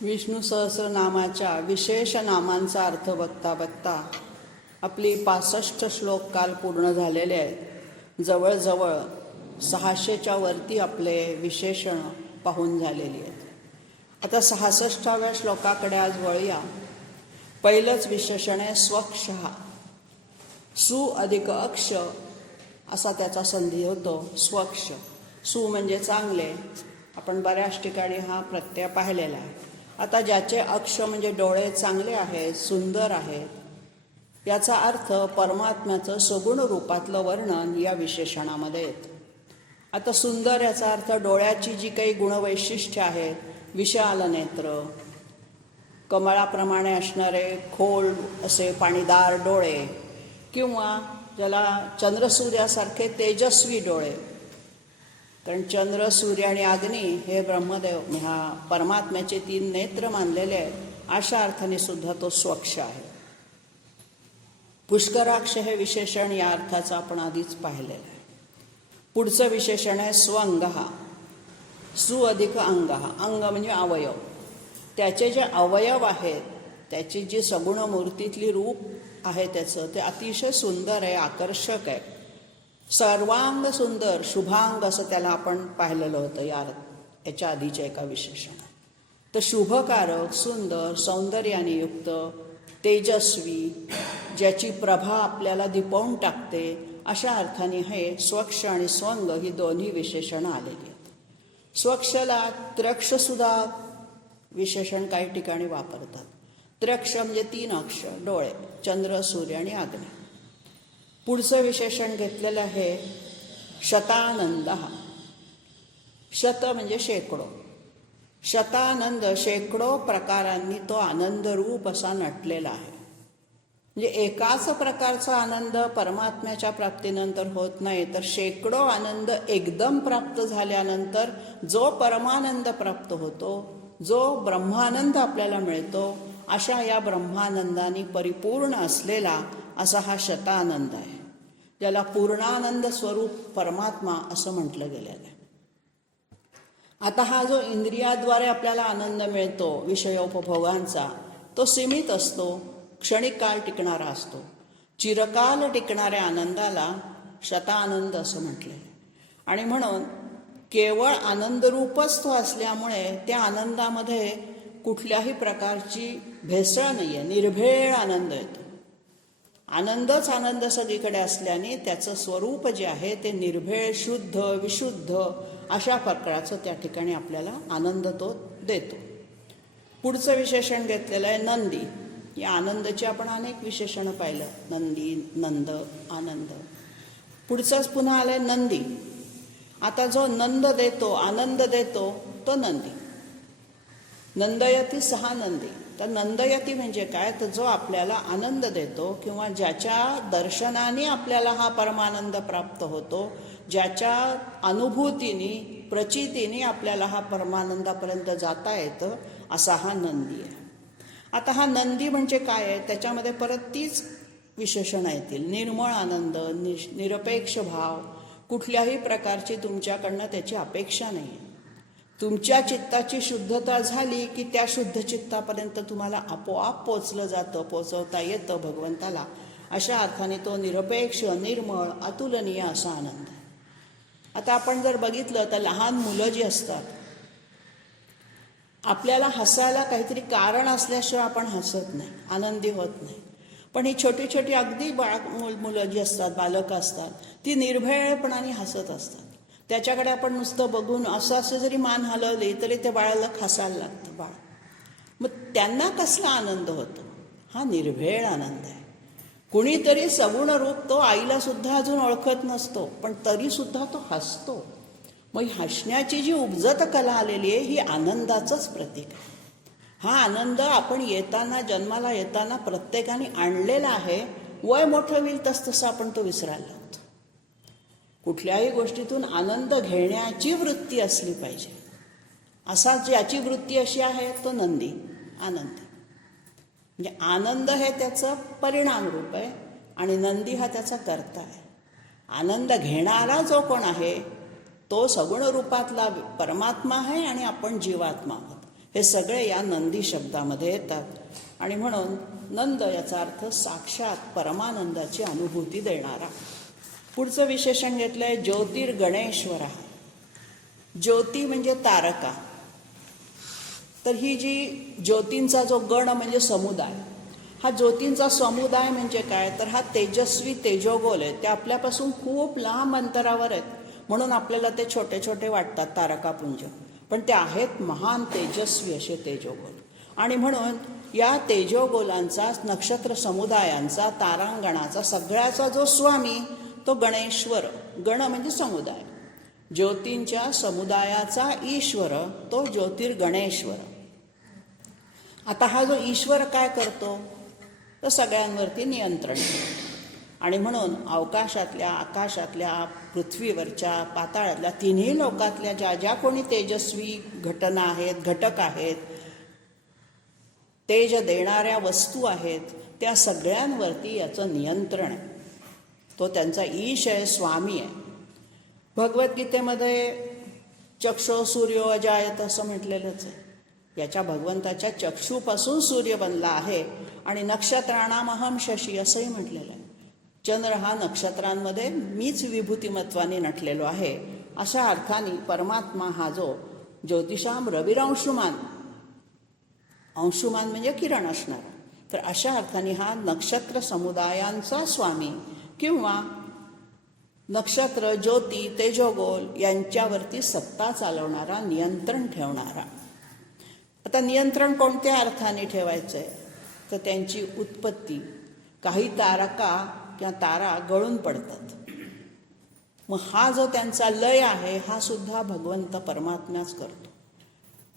विष्णू सहस्रनामाच्या विशेष नामांचा अर्थ बघता बघता आपली 65 श्लोक काल पूर्ण झालेले आहेत. जवळजवळ 600च्या वरती आपले विशेषण पाहून झालेली आहेत. आता 66व्या श्लोकाकडे आज वळूया. पहिलंच विशेषण आहे स्वक्षः. सु अधिक अक्ष असा त्याचा संधी होतो. स्वक्ष. सु म्हणजे चांगले. आपण बऱ्याच ठिकाणी हा प्रत्यय पाहिलेला आहे. आता ज्याचे अक्ष म्हणजे डोळे चांगले आहेत, सुंदर आहेत, याचा अर्थ परमात्म्याचं सगुण रूपातलं वर्णन या विशेषणामध्ये येतं. आता सुंदर याचा अर्थ डोळ्याची जी काही गुणवैशिष्ट्ये आहेत, विशाल नेत्र, कमळाप्रमाणे असणारे खोल असे पाणीदार डोळे, किंवा ज्याला चंद्रसूर्यासारखे तेजस्वी डोळे. कारण चंद्र, सूर्य आणि अग्नी हे ब्रह्मदेव ह्या परमात्म्याचे 3 नेत्र मानलेले आहेत. अशा अर्थाने सुद्धा तो स्वच्छ आहे. पुष्कराक्ष हे विशेषण या अर्थाचं आपण आधीच पाहिलेलं आहे. पुढचं विशेषण आहे स्वअंगः. सु अधिक अंगः. अंग म्हणजे अवयव. त्याचे जे अवयव आहेत, त्याची जी सगुण मूर्तीतली रूप आहे त्याचं, ते अतिशय सुंदर आहे, आकर्षक आहे. सर्वांग सुंदर, शुभांग असं त्याला आपण पाहिलेलं होतं याच्या आधीच्या एका विशेषणात. तर शुभकारक, सुंदर, सौंदर्याने युक्त, तेजस्वी, ज्याची प्रभा आपल्याला दिपवून टाकते, अशा अर्थाने हे स्वक्ष आणि स्वंग ही दोन्ही विशेषणं आलेली आहेत. स्वक्षला त्रक्षसुद्धा विशेषण काही ठिकाणी वापरतात. त्रक्ष म्हणजे 3 अक्ष, डोळे, चंद्र, सूर्य आणि अग्नी. पुढचं विशेषण घेतलेलं आहे शतानंदः. शत म्हणजे शेकडो. शतानंद, शेकडो प्रकारांनी तो आनंदरूप असा नटलेला आहे. म्हणजे एकाच प्रकारचा आनंद परमात्म्याच्या प्राप्तीनंतर होत नाही, तर शेकडो आनंद एकदम प्राप्त झाल्यानंतर जो परमानंद प्राप्त होतो, जो ब्रह्मानंद आपल्याला मिळतो, अशा या ब्रह्मानंदाने परिपूर्ण असलेला असा हा शतानंद आहे, ज्याला पूर्णानंद स्वरूप परमात्मा असं म्हटलं गेलेलं आहे. आता हा जो इंद्रियाद्वारे आपल्याला आनंद मिळतो विषयोपभोगांचा, तो सीमित असतो, क्षणिक काळ टिकणारा असतो. चिरकाल टिकणाऱ्या आनंदाला शतानंद असं म्हटलं आहे. आणि म्हणून केवळ आनंदरूपच तो असल्यामुळे त्या आनंदामध्ये कुठल्याही प्रकारची भेसळ नाही आहे, निर्भेळ आनंद येतो. आनंदच आनंद सगळीकडे असल्याने त्याचं स्वरूप जे आहे ते निर्भेळ, शुद्ध, विशुद्ध अशा प्रकारचं त्या ठिकाणी आपल्याला आनंद तो देतो. पुढचं विशेषण घेतलेलं आहे नंदी. या आनंदाची आपण अनेक विशेषणं पाहिलं. नंदी, नंद, आनंद. पुढचंच पुन्हा आलंय नंदी. आता जो नंद देतो, आनंद देतो, तो नंदी. नंदयती 6 नंदी. तर नंदयती म्हणजे काय, तर जो आपल्याला आनंद देतो किंवा ज्याच्या दर्शनाने आपल्याला हा परमानंद प्राप्त होतो, ज्याच्या अनुभूतीने, प्रचितीने आपल्याला हा परमानंदापर्यंत जाता येतं, असा हा नंदी आहे. आता हा नंदी म्हणजे काय आहे, त्याच्यामध्ये परत तीच विशेषणं येतील. निर्मळ आनंद, निरपेक्ष भाव, कुठल्याही प्रकारची तुमच्याकडनं त्याची अपेक्षा नाही आहे. तुमच्या चित्ताची शुद्धता झाली की त्या शुद्ध चित्तापर्यंत तुम्हाला आपोआप पोचवता येतं भगवंताला. अशा अर्थाने तो निरपेक्ष, निर्मळ, अतुलनीय असा आनंद आहे. आता आपण जर बघितलं तर लहान मुलं जी असतात, आपल्याला हसायला काहीतरी कारण असल्याशिवाय आपण हसत नाही, आनंदी होत नाही. पण ही छोटी छोटी अगदी मुलं जी असतात, बालकं असतात, ती निर्भयपणाने हसत असतात. त्याच्याकडे आपण नुसतं बघून असं जरी मान हलवली तरी ते बाळाला हसायला लागतं बाळ. मग त्यांना कसला आनंद होतो, हा निर्भेळ आनंद आहे. कुणीतरी सगुण रूप, तो आईला सुद्धा अजून ओळखत नसतो, पण तरी सुद्धा तो हसतो. मग हसण्याची जी उपजत कला आलेली आहे, ही आनंदाचंच प्रतीक आहे. हा आनंद आपण येताना, जन्माला येताना प्रत्येकाने आणलेला आहे. वय मोठं होईल तसतसं आपण तो विसरायला लागतो. कुठल्याही गोष्टीतून आनंद घेण्याची वृत्ती असली पाहिजे. असा ज्याची वृत्ती अशी आहे तो नंदी, आनंदी. म्हणजे आनंद हे त्याचं परिणाम रूप आहे आणि नंदी हा त्याचा कर्ता आहे. आनंद घेणारा जो कोण आहे तो सगुण रूपातला परमात्मा आहे आणि आपण जीवात्मा आहोत. हे सगळे या नंदी शब्दामध्ये येतात. आणि म्हणून नंद याचा अर्थ साक्षात परमानंदाची अनुभूती देणारा. पुढचं विशेषण घेतलंय ज्योतिर्गणेश्वर. ज्योती म्हणजे तारका. तर ही जी ज्योतींचा जो गण म्हणजे समुदाय, हा ज्योतींचा समुदाय म्हणजे काय, तर हा तेजस्वी तेजोगोल आहे. ते आपल्यापासून खूप लांब अंतरावर आहेत, म्हणून आपल्याला ते छोटे छोटे वाटतात तारकापुंज, पण ते आहेत महान तेजस्वी असे तेजोगोल. आणि म्हणून या तेजोगोलांचा, नक्षत्र समुदायांचा, तारांगणाचा सगळ्याचा जो स्वामी तो गणेश्वर. गण म्हणजे समुदाय. ज्योतींच्या समुदायाचा ईश्वर तो ज्योतिर्गणेश्वर. आता हा जो ईश्वर काय करतो, तर सगळ्यांवरती नियंत्रण करतो. आणि म्हणून अवकाशातल्या, आकाशातल्या, पृथ्वीवरच्या, पाताळातल्या, तिन्ही लोकातल्या ज्या ज्या कोणी तेजस्वी घटना आहेत, घटक आहेत, तेज देणाऱ्या वस्तू आहेत, त्या सगळ्यांवरती याचं नियंत्रण आहे. तो त्यांचा ईश आहे, स्वामी आहे. भगवद्गीतेमध्ये चक्षो सूर्यो अजायत असं म्हटलेलंच आहे. याच्या भगवंताच्या चक्षूपासून सूर्य बनला आहे. आणि नक्षत्राणाम अहम शशी असंही म्हटलेलं आहे. चंद्र हा नक्षत्रांमध्ये मीच विभूतिमत्वाने नटलेलो आहे. अशा अर्थाने परमात्मा हा जो ज्योतिषाम रविरांशुमान, अंशुमान म्हणजे किरण असणार, तर अशा अर्थाने हा नक्षत्र समुदायांचा स्वामी किंवा नक्षत्र, ज्योती, तेजोगोल यांच्यावरती सत्ता चालवणारा, नियंत्रण ठेवणारा. आता नियंत्रण कोणत्या अर्थाने ठेवायचं आहे, तर त्यांची उत्पत्ती. काही तारका किंवा तारा गळून पडतात, मग हा जो त्यांचा लय आहे हा सुद्धा भगवंत परमात्माच करतो.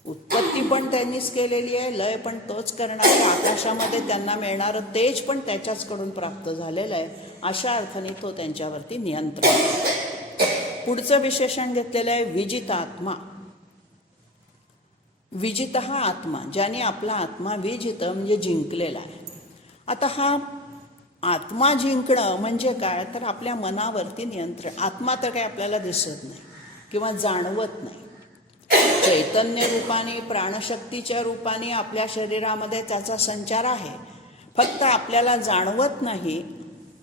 उत्पत्ती पण त्यांनीच केलेली आहे, लय पण तोच करणार आहे. आकाशामध्ये त्यांना मिळणारं तेज पण त्याच्याचकडून प्राप्त झालेलं आहे. अशा अर्थाने तो त्यांच्यावरती नियंत्रण. पुढचं विशेषण घेतलेलं आहे विजितात्मा. विजित हा आत्मा, ज्याने आपला आत्मा विजित म्हणजे जिंकलेला आहे. आता हा आत्मा जिंकणं म्हणजे काय, तर आपल्या मनावरती नियंत्रण. आत्मा तर काही आपल्याला दिसत नाही किंवा जाणवत नाही. चैतन्य रूपाने, प्राणशक्तीच्या रूपाने आपल्या शरीरामध्ये त्याचा संचार आहे, फक्त आपल्याला जाणवत नाही.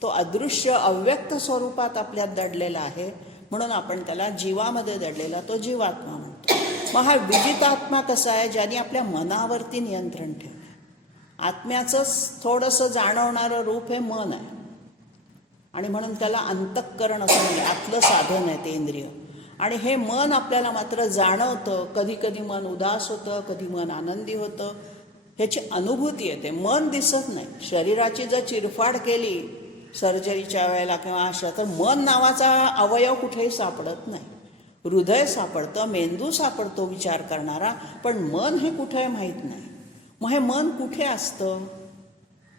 तो अदृश्य अव्यक्त स्वरूपात आपल्यात दडलेला आहे, म्हणून आपण त्याला जीवामध्ये दडलेला तो जीवात्मा म्हणतो. मग हा विजितात्मा कसा आहे, ज्याने आपल्या मनावरती नियंत्रण ठेवलं. आत्म्याचंच थोडंसं जाणवणारं रूप हे मन आहे, आणि म्हणून त्याला अंतःकरण असं म्हणजे आतलं साधन आहे ते इंद्रिय. आणि हे मन आपल्याला मात्र जाणवतं. कधी कधी मन उदास होतं, कधी मन आनंदी होतं, ह्याची अनुभूती येते. मन दिसत नाही. शरीराची जर चिरफाड केली सर्जरीच्या वेळेला किंवा अशा, तर मन नावाचा अवयव कुठेही सापडत नाही. हृदय सापडतं, मेंदू सापडतो विचार करणारा, पण मन हे कुठे आहे माहीत नाही. मग हे मन कुठे असतं?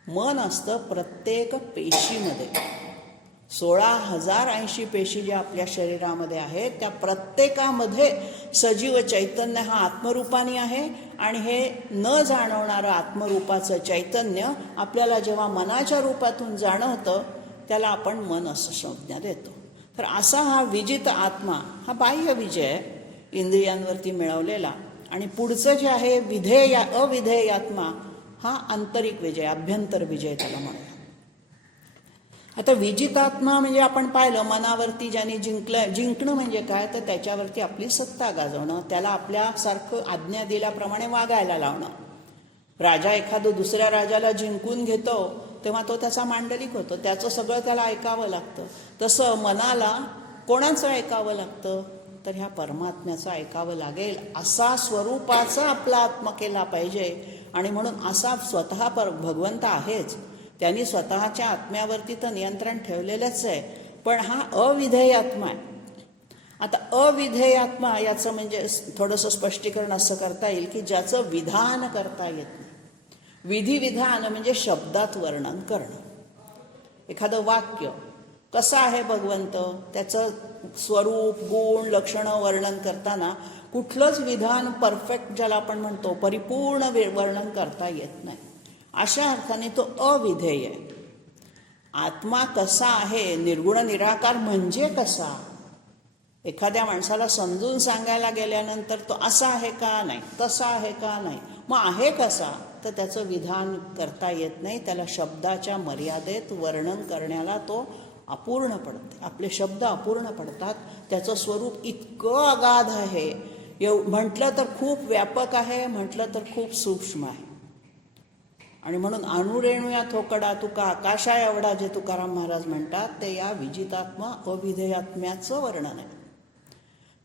मन असतं प्रत्येक पेशीमध्ये. 16,080 पेशी ज्या आपल्या शरीरामध्ये आहेत, त्या प्रत्येकामध्ये सजीव चैतन्य हा आत्मरूपाने आहे. आणि हे न जाणवणारं आत्मरूपाचं चैतन्य आपल्याला जेव्हा मनाच्या रूपातून जाणवतं, त्याला आपण मन असं संज्ञा देतो. तर असा हा विजित आत्मा हा बाह्य विजय आहे इंद्रियांवरती मिळवलेला. आणि पुढचं जे आहे विधेय, अविधेय आत्मा हा आंतरिक विजय, अभ्यंतर विजय त्याला म्हणतात. आता विजितात्मा म्हणजे आपण पाहिलं मनावरती ज्याने जिंकणं म्हणजे काय, तर त्याच्यावरती आपली सत्ता गाजवणं, त्याला आपल्यासारखं आज्ञा दिल्याप्रमाणे वागायला लावणं. राजा एखादं दुसऱ्या राजाला जिंकून घेतो तेव्हा तो त्याचा मांडलिक होतो, त्याचं सगळं त्याला ऐकावं लागतं. तसं मनाला कोणाचं ऐकावं लागतं, तर ह्या परमात्म्याचं ऐकावं लागेल. असा स्वरूपाचा आपला आत्मा केला पाहिजे. आणि म्हणून असा स्वतः भगवंत आहेच, त्यांनी स्वतःच्या आत्म्यावरती तर नियंत्रण ठेवलेलंच आहे, पण हा अविधेय आत्मा आहे. आता अविधेय आत्मा याचं म्हणजे थोडंसं स्पष्टीकरण असं करता येईल की ज्याचं विधान करता येत नाही. विधिविधान म्हणजे शब्दात वर्णन करणं. एखादं वाक्य कसं आहे भगवंत, त्याचं स्वरूप, गुण, लक्षणं वर्णन करताना कुठलंच विधान परफेक्ट ज्याला आपण म्हणतो परिपूर्ण वर्णन करता येत नाही. अशा अर्थाने तो अविधेय आहे. आत्मा कसा आहे, निर्गुण निराकार म्हणजे कसा, एखाद्या माणसाला समजून सांगायला गेल्यानंतर तो असा आहे का नाही, तसा आहे का नाही, मग आहे कसा, तर त्याचं विधान करता येत नाही. त्याला शब्दाच्या मर्यादेत वर्णन करण्याला तो अपूर्ण पडते. आपले शब्द अपूर्ण पडतात. त्याचं स्वरूप इतकं अगाध आहे, म्हटलं तर खूप व्यापक आहे, म्हटलं तर खूप सूक्ष्म आहे. आणि म्हणून अणुरेणुया थोकडा तुका आकाशा एवढा जे तुकाराम महाराज म्हणतात, ते या विजितात्मा अविधेयात्म्याचं वर्णन आहे.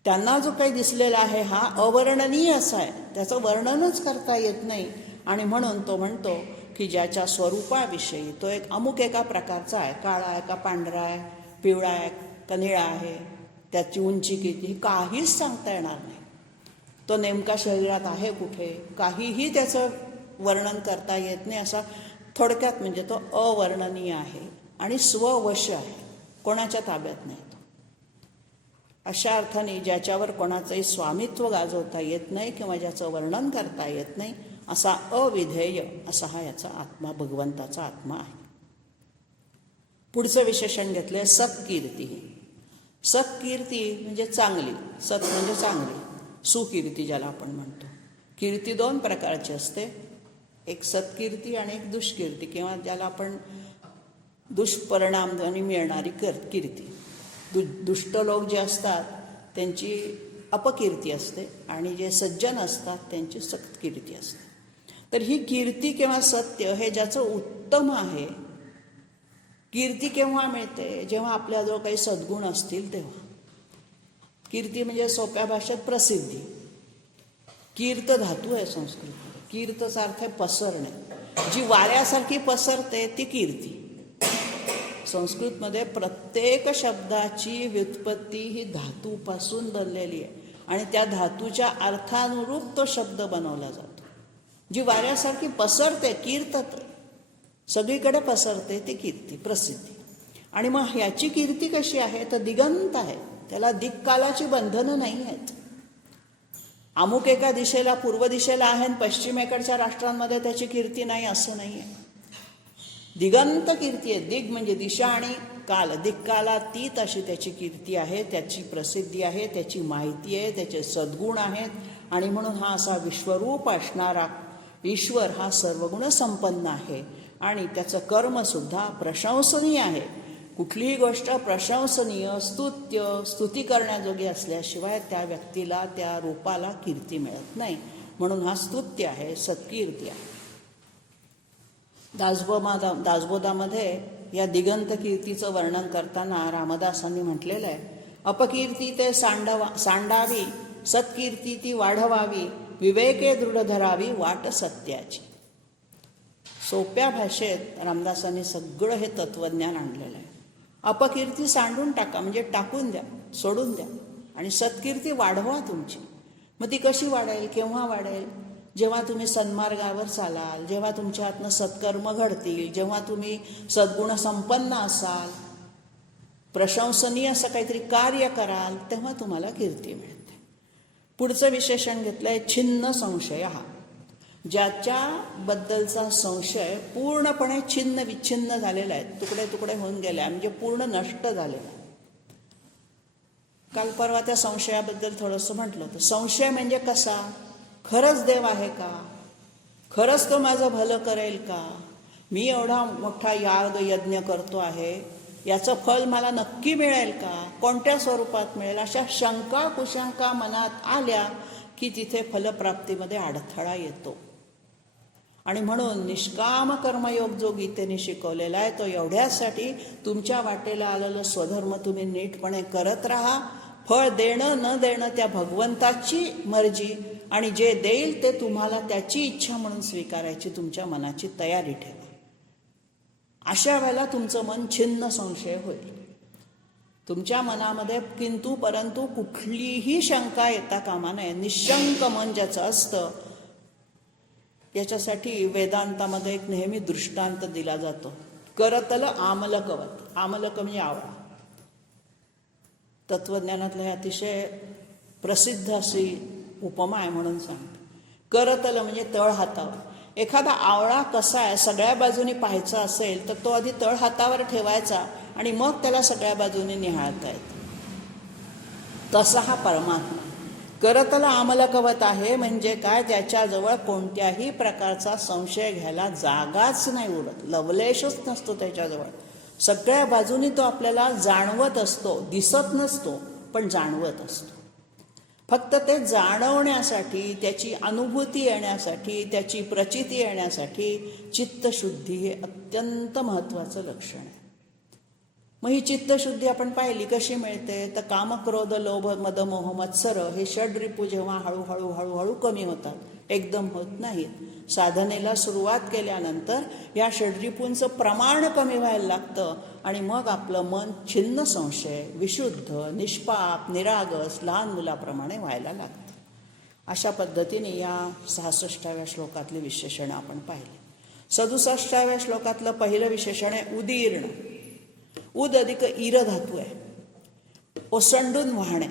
त्यांना जो काही दिसलेला आहे हा अवर्णनीय असा आहे, त्याचं वर्णनच करता येत नाही. आणि म्हणून तो म्हणतो की ज्याच्या स्वरूपाविषयी तो एक अमुक एका प्रकारचा आहे, काळा आहे का पांढरा आहे, पिवळा आहे का निळा आहे, त्याची उंची किती, काहीच सांगता येणार नाही. तो नेमका शरीरात आहे कुठे, काहीही त्याचं वर्णन करता येत नाही. असा थोडक्यात म्हणजे तो अवर्णनीय आहे आणि स्ववश आहे, कोणाच्या ताब्यात नाही. अशा अर्थाने ज्याच्यावर कोणाचंही स्वामित्व गाजवता येत नाही किंवा ज्याचं वर्णन करता येत नाही, असा अविधेय असा हा याचा आत्मा, भगवंताचा आत्मा आहे. पुढचं विशेषण घेतलंय सत्कीर्ती. सत्कीर्ती म्हणजे चांगली, सत म्हणजे चांगली, सुकीर्ती ज्याला आपण म्हणतो. कीर्ती दोन प्रकारची असते, एक सत्कीर्ती आणि एक दुष्कीर्ती, किंवा ज्याला आपण दुष्परिणामाने मिळणारी कीर्ती. दुष्ट लोक जे असतात त्यांची अपकीर्ती असते आणि जे सज्जन असतात त्यांची सत्कीर्ती असते. तर ही कीर्ती किंवा सत्य हे ज्याचं उत्तम आहे. कीर्ती केव्हा मिळते, जेव्हा आपल्याजवळ काही सद्गुण असतील तेव्हा. कीर्ती म्हणजे सोप्या भाषेत प्रसिद्धी. कीर्त धातू आहे संस्कृत. कीर्तचा अर्थ आहे पसरणे. जी वाऱ्यासारखी पसरते ती कीर्ती. संस्कृतमध्ये प्रत्येक शब्दाची व्युत्पत्ती ही धातूपासून बनलेली आहे आणि त्या धातूच्या अर्थानुरूप तो शब्द बनवला जातो. जी वाऱ्यासारखी पसरते, कीर्तते, सगळीकडे पसरते, ती कीर्ती, प्रसिद्धी. आणि मग ह्याची कीर्ती कशी आहे तर दिगंत आहे. त्याला दिक्कालाची बंधनं नाही आहेत. अमुक एका दिशेला, पूर्व दिशेला आहे आणि पश्चिमेकडच्या राष्ट्रांमध्ये त्याची कीर्ती नाही असं नाही आहे. दिगंत कीर्ती आहे. दिग म्हणजे दिशा आणि काल, दिक्कालातीत अशी त्याची कीर्ती आहे, त्याची प्रसिद्धी आहे, त्याची माहिती आहे, त्याचे सद्गुण आहेत. आणि म्हणून हा असा विश्वरूप असणारा ईश्वर हा सर्वगुण संपन्न आहे आणि त्याचं कर्मसुद्धा प्रशंसनीय आहे. कुठलीही गोष्ट प्रशंसनीय, स्तुती करण्याजोगी असल्याशिवाय त्या व्यक्तीला, त्या रूपाला कीर्ती मिळत नाही. म्हणून हा स्तुत्य आहे, सत्कीर्ती आहे. दासबोधामध्ये या दिगंत कीर्तीचं वर्णन करताना रामदासांनी म्हटलेलं आहे, अपकीर्ती ते सांडावी, सत्कीर्ती ती वाढवावी, विवेके दृढ धरावी वाट सत्याची. सोप्या भाषेत रामदासांनी सगळं हे तत्वज्ञान आणलेलं आहे. अपकीर्ती सांडून टाका, म्हणजे टाकून द्या, सोडून द्या, आणि सत्कीर्ती वाढवा तुमची. मग ती कशी वाढेल, केव्हा वाढेल? जेव्हा तुम्ही सन्मार्गावर चालाल, जेव्हा तुमच्या हातनं सत्कर्म घडतील, जेव्हा तुम्ही सद्गुण संपन्न असाल, प्रशंसनीय असं काहीतरी कार्य कराल, तेव्हा तुम्हाला कीर्ती मिळते. पुढचं विशेषण घेतलंय छिन्न संशय. हा ज्याच्याबद्दलचा संशय पूर्णपणे छिन्न विच्छिन्न झालेला आहे, तुकडे तुकडे होऊन गेले, म्हणजे पूर्ण नष्ट झालेला आहे. काल परवा त्या संशयाबद्दल थोडंसं म्हटलं होतं. संशय म्हणजे कसा? खरंच देव आहे का? खरंच तो माझं भलं करेल का? मी एवढा मोठा याग यज्ञ करतो आहे, याचं फल मला नक्की मिळेल का? कोणत्या स्वरूपात मिळेल? अशा शंका कुशंका मनात आल्या की तिथे फलप्राप्तीमध्ये अडथळा येतो. आणि म्हणून निष्काम कर्मयोग जो गीतेने शिकवलेला आहे तो एवढ्यासाठी तुमच्या वाटेला आलेलं स्वधर्म तुम्ही नीटपणे करत राहा. फळ देणं न देणं त्या भगवंताची मर्जी, आणि जे देईल ते तुम्हाला त्याची इच्छा म्हणून स्वीकारायची तुमच्या मनाची तयारी ठेवा. अशा वेळेला तुमचं मन छिन्न संशय होईल. तुमच्या मनामध्ये किंतु परंतु कुठलीही शंका येता कामा नये. निशंक मन ज्याचं असतं, याच्यासाठी वेदांतामध्ये एक नेहमी दृष्टांत दिला जातो. करतल आमलकवत. आमलक म्हणजे आवळा. तत्वज्ञानातलं हे अतिशय प्रसिद्ध अशी उपमा आहे म्हणून सांगतो. करतल म्हणजे तळ हातावर. एखादा आवळा कसा आहे, सगळ्या बाजूनी पाहायचा असेल तर तो आधी तळ हातावर ठेवायचा आणि मग त्याला सगळ्या बाजूनी निहाळता येतं. तसा हा परमात्मा करतला आमलकवत आहे. म्हणजे काय, त्याच्याजवळ कोणत्याही प्रकारचा संशय घ्यायला जागाच नाही उरत, लवलेशच नसतो त्याच्याजवळ. सगळ्या बाजूनी तो आपल्याला जाणवत असतो, दिसत नसतो पण जाणवत असतो. फक्त ते जाणवण्यासाठी, त्याची अनुभूती येण्यासाठी, त्याची प्रचिती येण्यासाठी चित्तशुद्धी हे अत्यंत महत्त्वाचं लक्षण आहे. मग ही चित्तशुद्धी आपण पाहिली कशी मिळते, तर काम, क्रोध, लोभ, मद, मोह, मत्सर हे षड्रिपू जेव्हा हळूहळू हळूहळू कमी होतात, एकदम होत नाहीत. साधनेला सुरुवात केल्यानंतर या षड्रिपूंचं प्रमाण कमी व्हायला लागतं आणि मग आपलं मन छिन्न संशय, विशुद्ध, निष्पाप, निरागस, लहान मुलाप्रमाणे व्हायला लागतं. अशा पद्धतीने या 66व्या श्लोकातली विशेषणं आपण पाहिली. 67व्या श्लोकातलं पहिलं विशेषण आहे उदीर्ण. उद अधिक ईर धातू आहे, ओसंडून वाहणे.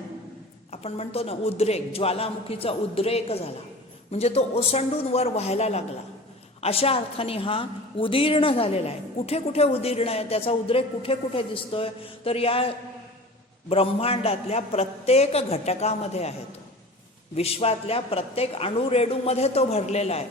आपण म्हणतो ना उद्रेक, ज्वालामुखीचा उद्रेक झाला म्हणजे तो ओसंडून वर व्हायला लागला. अशा अर्थाने हा उदीर्ण झालेला आहे. कुठे कुठे उदीर्ण आहे, त्याचा उद्रेक कुठे कुठे दिसतोय, तर या ब्रह्मांडातल्या प्रत्येक घटकामध्ये आहे तो, विश्वातल्या प्रत्येक अणुरेणूमध्ये तो भरलेला आहे.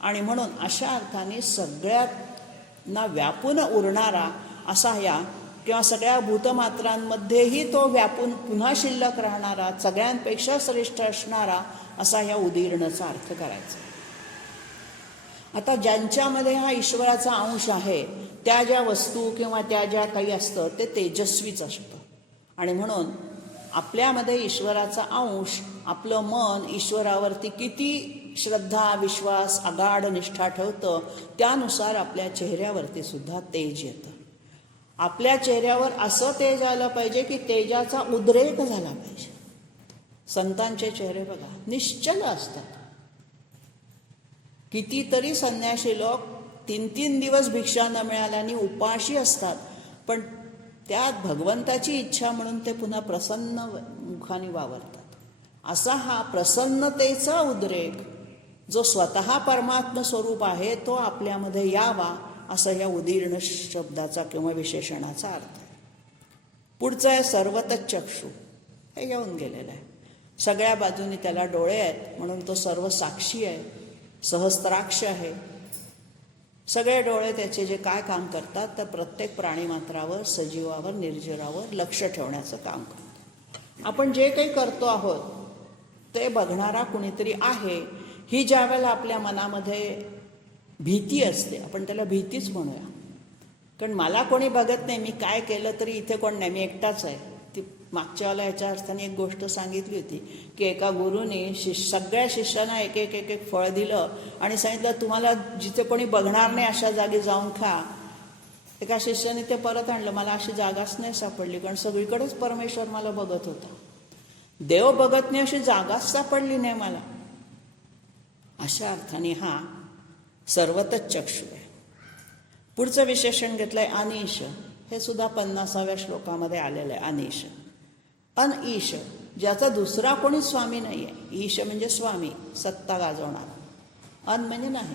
आणि म्हणून अशा अर्थाने सगळ्यांना व्यापून उरणारा असा या किंवा सगळ्या भूतमात्रांमध्येही तो व्यापून पुन्हा शिल्लक राहणारा, सगळ्यांपेक्षा श्रेष्ठ असणारा असा या उदीर्णचा अर्थ करायचा. आता ज्यांच्यामध्ये हा ईश्वराचा अंश आहे, त्या ज्या वस्तू किंवा त्या ज्या काही असतं ते तेजस्वीच असतं. आणि म्हणून आपल्यामध्ये ईश्वराचा अंश, आपलं मन ईश्वरावरती किती श्रद्धा, विश्वास, आगाढ निष्ठा ठेवतं, त्यानुसार आपल्या चेहऱ्यावरती सुद्धा तेज येतं. आपल्या चेहऱ्यावर असं तेज आलं पाहिजे की तेजाचा उद्रेक झाला पाहिजे. संतांचे चेहरे बघा निश्चल असतात. कितीतरी संन्यासी लोक 3-3 दिवस भिक्षा न मिळाल्याने उपाशी असतात, पण त्यात भगवंताची इच्छा म्हणून ते पुन्हा प्रसन्न मुखाने वावरतात. असा हा प्रसन्नतेचा उद्रेक जो स्वतः परमात्म स्वरूप आहे तो आपल्यामध्ये यावा, असा या उदीर्ण शब्दाचा किंवा विशेषणाचा अर्थ आहे. पुढचं आहे सर्वतच चक्षु. हे येऊन गेलेलं आहे. सगळ्या बाजूनी त्याला डोळे आहेत म्हणून तो सर्व साक्षी आहे, सहस्त्राक्ष आहे. सगळे डोळे त्याचे जे काय काम करतात तर प्रत्येक प्राणीमात्रावर, सजीवावर, निर्जीवावर लक्ष ठेवण्याचं काम करतात. आपण जे काही करतो आहोत ते बघणारा कुणीतरी आहे, ही ज्या वेळेला आपल्या मनामध्ये भीती असते, आपण त्याला भीतीच म्हणूया. कारण मला कोणी बघत नाही, मी काय केलं तरी इथे कोण नाही, मी एकटाच आहे. ती मागच्या वेळेला याच्या अर्थाने एक गोष्ट सांगितली होती की एका गुरुने सगळ्या शिष्यांना एक एक एक एक फळ दिलं आणि सांगितलं तुम्हाला जिथे कोणी बघणार नाही अशा जागी जाऊन खा. एका शिष्याने ते परत आणलं, मला अशी जागाच नाही सापडली, कारण सगळीकडेच परमेश्वर मला बघत होता. देव बघत नाही अशी जागाच सापडली नाही मला. अशा अर्थाने हा सर्वतच चक्षु आहे. पुढचं विशेषण घेतलंय अनीश. हे सुद्धा 50व्या श्लोकामध्ये आलेलं आहे. अनीश, अनईश, ज्याचा दुसरा कोणी स्वामी नाही आहे. ईश म्हणजे स्वामी, सत्ता गाजवणारा. अन म्हणजे नाही,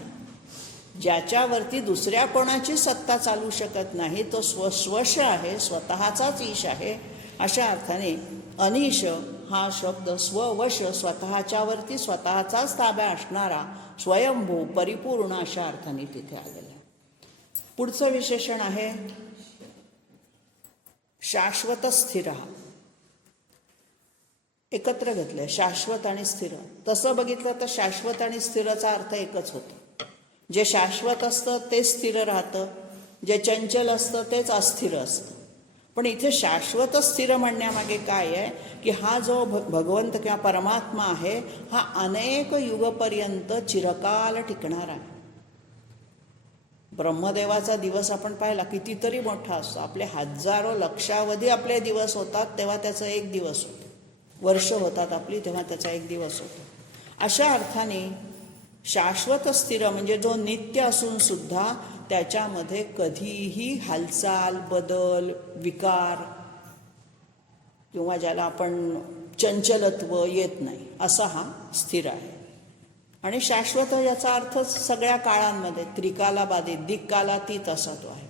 ज्याच्यावरती दुसऱ्या कोणाची सत्ता चालू शकत नाही, तो स्वश आहे, स्वतःचाच ईश आहे. अशा अर्थाने अनीश हा शब्द स्ववश, स्वतःच्यावरती स्वतःचाच ताब्या असणारा, स्वयंभू, परिपूर्ण अशा अर्थाने तिथे आलेला आहे. पुढचं विशेषण आहे शाश्वत स्थिर. एकत्र घेतलंय शाश्वत आणि स्थिर. तसं बघितलं तर शाश्वत आणि स्थिरचा अर्थ एकच होतो. जे शाश्वत असतं ते स्थिर राहतं, जे चंचल असतं तेच अस्थिर असतं. पण इथे शाश्वत स्थिर म्हणण्यामागे काय आहे की हा जो भगवंत किंवा परमात्मा आहे हा अनेक युगपर्यंत चिरकाल टिकणारा आहे. ब्रह्मदेवाचा दिवस आपण पाहिला कितीतरी मोठा असतो. आपले हजारो लक्षावधी आपले दिवस होतात तेव्हा त्याचा एक दिवस होतो, वर्ष होतात आपली तेव्हा त्याचा एक दिवस होतो. अशा अर्थाने शाश्वत स्थिर म्हणजे जो नित्य असून सुद्धा त्याच्यामध्ये कधीही हालचाल, बदल, विकार किंवा ज्याला आपण चंचलत्व येत नाही असा हा स्थिर आहे. आणि शाश्वत याचा अर्थ सगळ्या काळांमध्ये त्रिकालाबाधित, दिक्कालातीत असा तो आहे.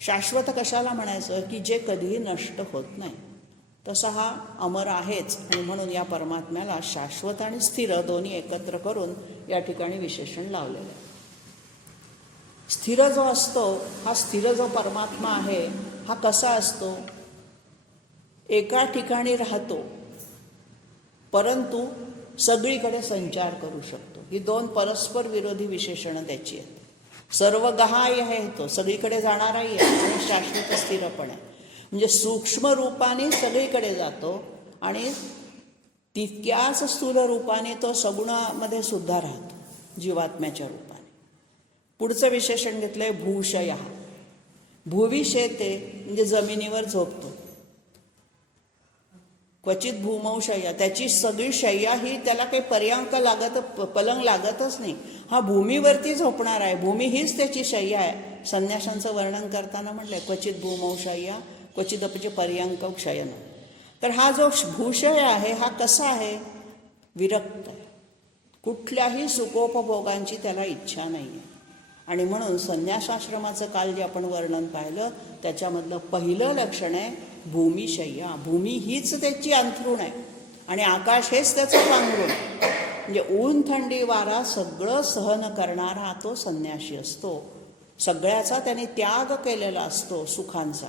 शाश्वत कशाला म्हणायचं की जे कधीही नष्ट होत नाही. तसा हा अमर आहेच. आणि म्हणून या परमात्म्याला शाश्वत आणि स्थिर दोन्ही एकत्र करून या ठिकाणी विशेषण लावलेलं आहे. स्थिर जो असतो, हा स्थिर जो परमात्मा आहे हा कसा असतो? एका ठिकाणी राहतो परंतु सगळीकडे संचार करू शकतो. ही दोन परस्पर विरोधी विशेषणं त्याची आहेत. सर्वगहाय आहे तो, सगळीकडे जाणाराही आहे आणि शाश्वत स्थिरपणे, म्हणजे सूक्ष्म रूपाने सगळीकडे जातो आणि तितक्याच स्थूल रूपाने तो सगुणामध्ये सुद्धा राहतो, जीवात्म्याच्या रूपाने. पुढचं विशेषण घेतलंय भूशया. भूवी शेते म्हणजे जमिनीवर झोपतो. क्वचित भूमौ शय्या, त्याची सगळी शय्या ही त्याला काही पर्यांक पलंग लागतच नाही. हा भूमीवरती झोपणार आहे, भूमी हीच त्याची शय्या आहे. संन्याशांचं वर्णन करताना म्हटलंय क्वचित भूमौ शय्या क्वचित अपचे पर्यांक क्षयन. तर हा जो भूशय आहे हा कसा आहे? विरक्त आहे, कुठल्याही सुखोपभोगांची त्याला इच्छा नाही आहे. आणि म्हणून संन्यासाश्रमाचं काल जे आपण वर्णन पाहिलं त्याच्यामधलं पहिलं लक्षण आहे भूमिशय्या. भूमी हीच त्याची अंथरूण आहे आणि आकाश हेच त्याचं पांघरूण. म्हणजे ऊन थंडी वारा सगळं सहन करणारा हा तो संन्यासी असतो. सगळ्याचा त्याने त्याग केलेला असतो सुखांचा.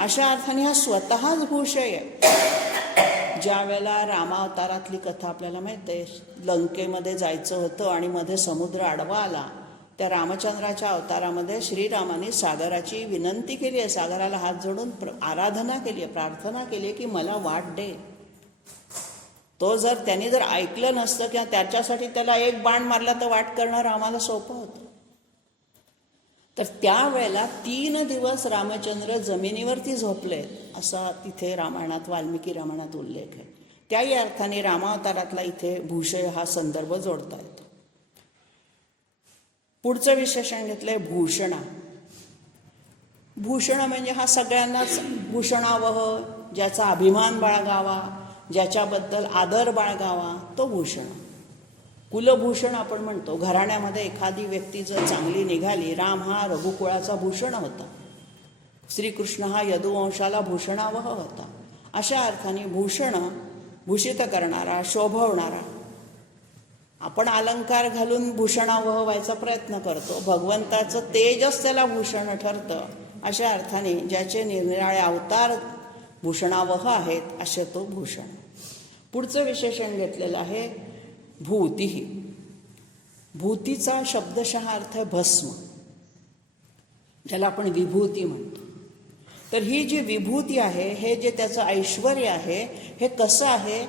अशा अर्थाने हा स्वतःच भूषय आहे. ज्या वेळेला रामावतारातली कथा आपल्याला माहिती आहे, लंकेमध्ये जायचं होतं आणि मध्ये समुद्र आडवा आला. त्या रामचंद्राच्या अवतारामध्ये श्रीरामाने सागराची विनंती केली आहे, सागराला हात जोडून आराधना केली आहे, प्रार्थना केली आहे की मला वाट दे. तो जर त्यांनी जर ऐकलं नसतं किंवा त्याच्यासाठी त्याला एक बाण मारला तर वाट करणं रामाला सोपं होतं. तर त्यावेळेला 3 दिवस रामचंद्र जमिनीवरती झोपले असा तिथे रामायणात, वाल्मिकी रामायणात उल्लेख आहे. त्याही अर्थाने रामावतारातला इथे भूषय हा संदर्भ जोडता येतो. पुढचं विशेषण घेतलंय भूषणा. भूषण म्हणजे हा सगळ्यांनाच भूषणावह, ज्याचा अभिमान बाळगावा, ज्याच्याबद्दल आदर बाळगावा, तो भूषण. कुलभूषण आपण म्हणतो. घराण्यामध्ये एखादी व्यक्ती जर चांगली निघाली, राम हा रघुकुळाचा भूषण होता, श्रीकृष्ण हा यदुवंशाला भूषणावह होता. अशा अर्थाने भूषण भूषित करणारा, शोभवणारा. आपण अलंकार घालून भूषणावह व्हायचा प्रयत्न करतो, भगवंताचं तेजच त्याला भूषण ठरतं. अशा अर्थाने ज्याचे निरनिराळे अवतार भूषणावह आहेत असे तो भूषण. पुढचं विशेषण घेतलेलं आहे भूती. भूतीचा शब्दशः अर्थ आहे भस्म, ज्याला आपण विभूती म्हणतो. तर ही जी विभूती आहे, हे जे त्याचं ऐश्वर आहे, हे कसं आहे?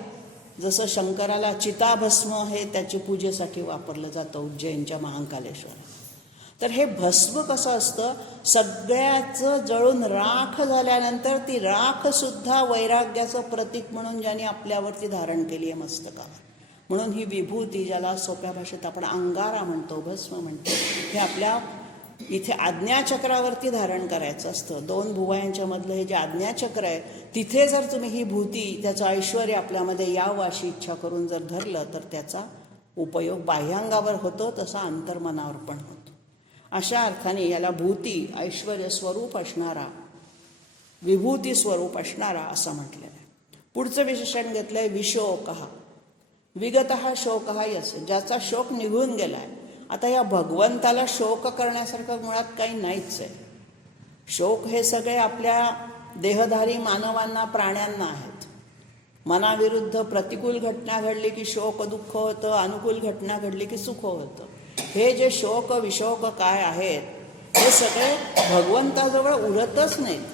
जसं शंकराला चिताभस्म हे त्याची पूजेसाठी वापरलं जातं उज्जैनच्या महाकालेश्वरात. तर हे भस्म कसं असतं? सगळ्याचं जळून राख झाल्यानंतर ती राख सुद्धा वैराग्याचं प्रतीक म्हणून ज्याने आपल्यावरती धारण केली आहे मस्तकावर. म्हणून ही विभूती, ज्याला सोप्या भाषेत आपण अंगारा म्हणतो, भस्म म्हणतो, हे आपल्या इथे आज्ञाचक्रावरती धारण करायचं असतं. 2 भुवयांच्या मधलं हे जे आज्ञाचक्र आहे, तिथे जर तुम्ही ही भूती, त्याचं ऐश्वर आपल्यामध्ये यावं अशी इच्छा करून जर धरलं तर त्याचा उपयोग बाह्यांगावर होतो, तसा अंतर्मनावर पण होतो. अशा अर्थाने याला भूती, ऐश्वर स्वरूप असणारा, विभूती स्वरूप असणारा असं म्हटलेलं आहे. पुढचं विशेषण घेतलंय विशोकः. विगतः शोकः यस्य, ज्याचा शोक निघून गेलाय. आता या भगवंताला शोक करण्यासारखं मुळात काही नाहीच आहे. शोक हे सगळे आपल्या देहधारी मानवांना, प्राण्यांना आहेत. मनाविरुद्ध प्रतिकूल घटना घडली की शोक दुःख होतं, अनुकूल घटना घडली की सुख होतं. हे जे शोक विशोक काय आहेत हे सगळे भगवंताजवळ उरतच नाहीत.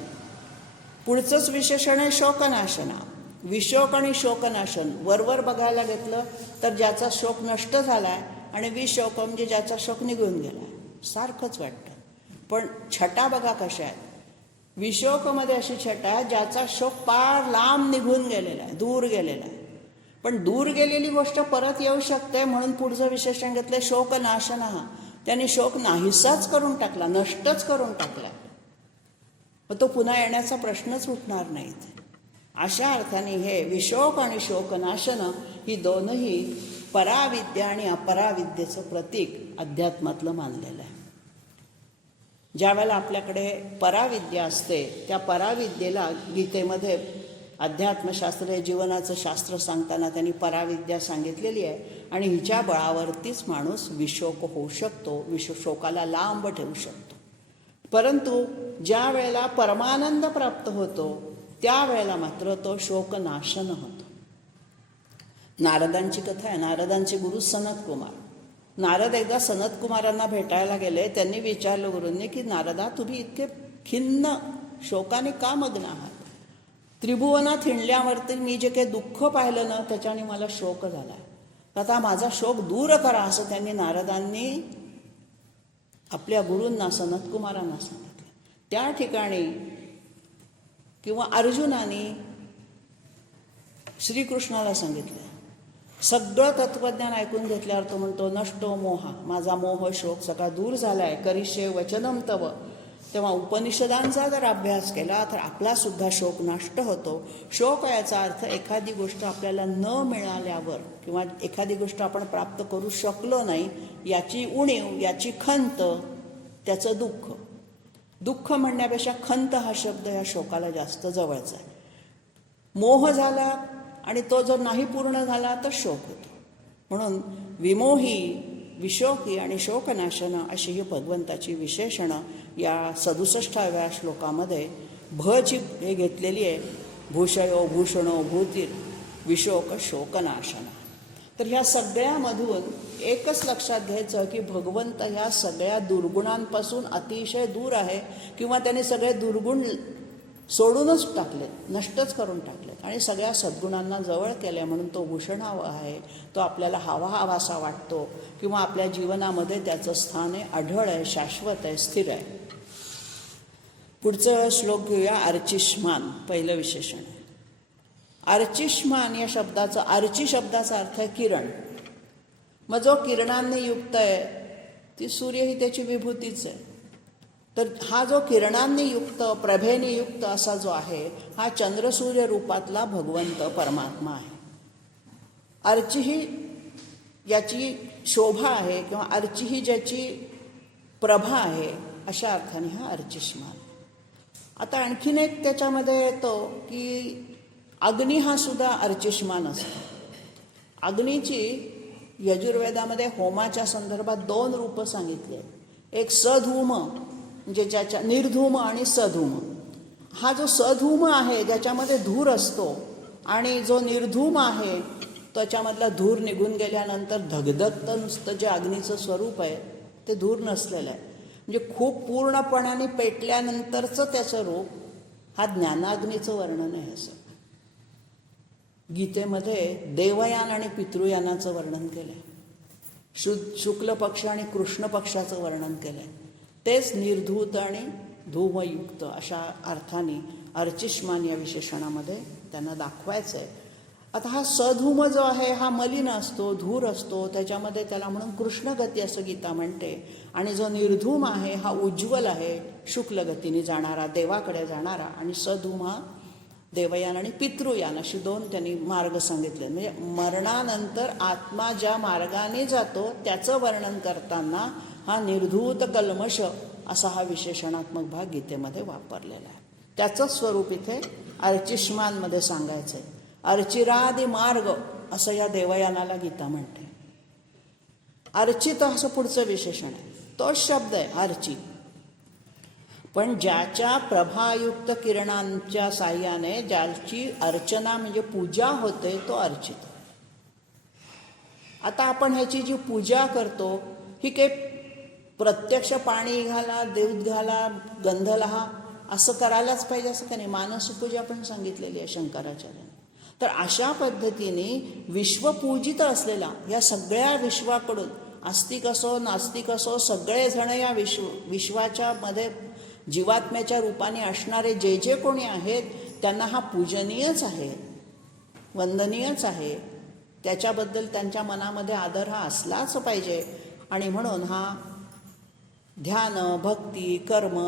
पुढचंच विशेषण आहे शोकनाशना. विशोक आणि शोकनाशन वरवर बघायला घेतलं तर ज्याचा शोक नष्ट झालाय आणि विशोक म्हणजे ज्याचा शोक निघून गेलाय, सारखंच वाटतं. पण छटा बघा कशा आहेत. विशोकमध्ये अशी छटा आहे ज्याचा शोक पार लांब निघून गेलेला आहे, दूर गेलेला आहे. पण दूर गेलेली गोष्ट परत येऊ शकते, म्हणून पुढचं विशेषण घेतलंय शोकनाशनः. त्याने शोक नाहीसाच करून टाकला, नष्टच करून टाकला, मग तो पुन्हा येण्याचा प्रश्नच उठणार नाहीत. अशा अर्थाने हे विशोक आणि शोकनाशन ही दोनही पराविद्या आणि अपराविद्येचं प्रतीक अध्यात्मातलं मानलेलं आहे. ज्या वेळेला आपल्याकडे पराविद्या असते, त्या पराविद्येला गीतेमध्ये अध्यात्मशास्त्र हे जीवनाचं शास्त्र सांगताना त्यांनी पराविद्या सांगितलेली आहे आणि हिच्या बळावरतीच माणूस विशोक होऊ शकतो, शोकाला लांब ठेवू शकतो. परंतु ज्या वेळेला परमानंद प्राप्त होतो त्यावेळेला मात्र तो शोकनाशन होतो. नारदांची कथा आहे. नारदांचे गुरु सनत कुमार. नारद एकदा सनत कुमारांना भेटायला गेले. त्यांनी विचारलं गुरूंनी की नारदा, तुम्ही इतके खिन्न शोकाने का मग्न आहात? त्रिभुवनात हिंडल्यावरती मी जे काही दुःख पाहिलं ना त्याच्याने मला शोक झाला. आता माझा शोक दूर करा असं त्यांनी नारदांनी आपल्या गुरूंना सनत कुमारांना सांगितलं. त्या ठिकाणी किंवा अर्जुनाने श्रीकृष्णाला सांगितलं. सगळं तत्वज्ञान ऐकून घेतल्यावर तो म्हणतो नष्टो मोहा, माझा मोह शोक सगळा दूर झालाय. करिष्ये वचनम तव. तेव्हा उपनिषदांचा जर अभ्यास केला तर आपला सुद्धा शोक नष्ट होतो. शोक याचा अर्थ एखादी गोष्ट आपल्याला न मिळाल्यावर किंवा एखादी गोष्ट आपण प्राप्त करू शकलो नाही याची उणीव, याची खंत, त्याचं दुःख. दुःख म्हणण्यापेक्षा खंत हा शब्द या शोकाला जास्त जवळचा आहे. मोह झाला आणि तो जर नाही पूर्ण झाला तर शोक होतो. म्हणून विमोही, विशोकी आणि शोकनाशन अशी ही भगवंताची विशेषणं या 67व्या श्लोकामध्ये भची हे घेतलेली आहे. भूषयो भूषणो भूतीर विशोक शोकनाशन. तर ह्या सगळ्यामधून एकच लक्षात घ्यायचं की भगवंत ह्या सगळ्या दुर्गुणांपासून अतिशय दूर आहे किंवा त्याने सगळे दुर्गुण सोडूनच टाकलेत, नष्टच करून टाकलेत आणि सगळ्या सद्गुणांना जवळ केले. म्हणून तो भूषणावा आहे, तो आपल्याला हवासा वाटतो किंवा आपल्या जीवनामध्ये त्याचं स्थान आहे, आढळ आहे, शाश्वत आहे, स्थिर आहे. पुढचं श्लोक घेऊया. अर्चिष्मान पहिलं विशेषण आहे. अर्चिष्मान या शब्दाचं, अर्ची शब्दाचा अर्थ आहे किरण. मग जो किरणांनी युक्त आहे ती सूर्य ही त्याची विभूतीच आहे. तर हा जो किरणांनी युक्त, प्रभेने युक्त असा जो आहे हा चंद्रसूर्य रूपातला भगवंत परमात्मा आहे. अर्ची ही याची शोभा आहे किंवा अर्ची ही ज्याची प्रभा आहे अशा अर्थाने हा अर्चिष्मान. आता आणखीन एक त्याच्यामध्ये येतो की अग्नी हा सुद्धा अर्चिष्मान असतो. अग्नीची यजुर्वेदामध्ये होमाच्या संदर्भात 2 रूपं सांगितली. एक सधूम म्हणजे ज्याच्या निर्धूम आणि सधूम. हा जो सधूम आहे ज्याच्यामध्ये धूर असतो आणि जो निर्धूम आहे त्याच्यामधला धूर निघून गेल्यानंतर धगधगतं नुसतं जे अग्नीचं स्वरूप आहे ते धूर नसलेलं आहे. म्हणजे खूप पूर्णपणाने पेटल्यानंतरचं त्याचं रूप हा ज्ञानाग्नीचं वर्णन आहे. असं गीतेमध्ये देवयान आणि पितृयानाचं वर्णन केलं आहे. शुक्ल पक्ष आणि कृष्ण पक्षाचं वर्णन केलं आहे. तेच निर्धूत आणि धूमयुक्त अशा अर्थाने अर्चिष्मान या विशेषणामध्ये त्यांना दाखवायचं आहे. आता हा सधूम जो आहे हा मलिन असतो, धूर असतो, त्याच्यामध्ये त्याला म्हणून कृष्णगती असं गीता म्हणते. आणि जो निर्धूम आहे हा उज्ज्वल आहे, शुक्लगतीने जाणारा, देवाकडे जाणारा. आणि सधूम हा देवयान आणि पितृयान अशी 2 त्यांनी मार्ग सांगितले. म्हणजे मरणानंतर आत्मा ज्या मार्गाने जातो त्याचं वर्णन करताना हा निर्धूत कल्मश असा हा विशेषणात्मक भाग गीतेमध्ये वापरलेला आहे. त्याचंच स्वरूप इथे अर्चिष्मानमध्ये सांगायचं आहे. अर्चिरादि मार्ग असं या देवयानाला गीता म्हणते. अर्चित असं पुढचं विशेषण आहे. तोच शब्द आहे अर्ची. पण ज्याच्या प्रभायुक्त किरणांच्या साह्याने ज्याची अर्चना म्हणजे पूजा होते तो अर्चित. आता आपण ह्याची जी पूजा करतो ही काही प्रत्यक्ष पाणी घाला, दूध घाला, गंध लहा असं करायलाच पाहिजे असं का नाही. मानसपूजा पण सांगितलेली आहे शंकराचार्याने. तर अशा पद्धतीने विश्वपूजित असलेला या सगळ्या विश्वाकडून आस्तिक असो नास्तिक असो सगळेजण या विश्वाच्या मध्ये जीवात्म्याच्या रूपाने असणारे जे जे कोणी आहेत त्यांना हा पूजनीयच आहे, वंदनीयच आहे. त्याच्याबद्दल त्यांच्या मनामध्ये आदर हा असलाच पाहिजे. आणि म्हणून हा ध्यान, भक्ती, कर्म,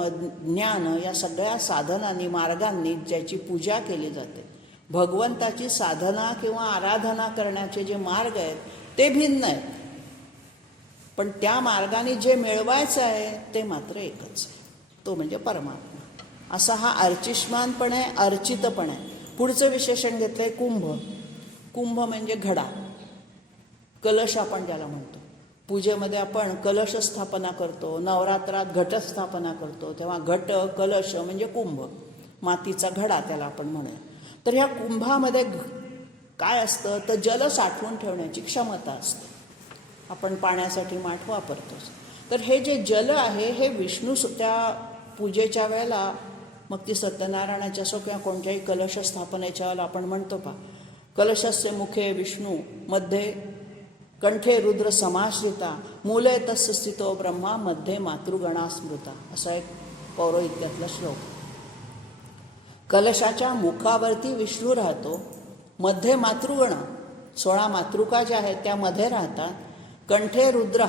ज्ञान या सगळ्या साधनांनी, मार्गांनी ज्याची पूजा केली जाते. भगवंताची साधना किंवा आराधना करण्याचे जे मार्ग आहेत ते भिन्न आहेत, पण त्या मार्गाने जे मिळवायचं आहे ते मात्र एकच आहे, तो म्हणजे परमात्मा. असा हा अर्चिष्मान पण आहे, अर्चित पण आहे. पुढचं विशेषण घेतलंय कुंभ. कुंभ म्हणजे घडा, कलश आपण ज्याला म्हणतो. पूजेमध्ये आपण कलश स्थापना करतो, नवरात्रात घटस्थापना करतो, तेव्हा घट कलश म्हणजे कुंभ, मातीचा घडा त्याला आपण म्हणूया. तर ह्या कुंभामध्ये काय असतं तर जल साठवून ठेवण्याची क्षमता असते. आपण पाण्यासाठी माठ वापरतोच. तर हे जे जल आहे हे विष्णू त्या पूजेच्या वेळेला, मग ती सत्यनारायणाच्या असो किंवा कोणत्याही कलश स्थापनेच्या वेळेला आपण म्हणतो पा, कलशस्य मुखे विष्णू मध्ये कंठे रुद्र समाश्रिता मूले तस्य स्थितो ब्रह्मा मध्ये मातृगणा स्मृता, असा एक पौरोहित्यातला श्लोक. कलशाच्या मुखावरती विष्णू राहतो, मध्ये मातृगण 16 मातृका ज्या आहेत त्या मध्ये राहतात. कंठे रुद्र,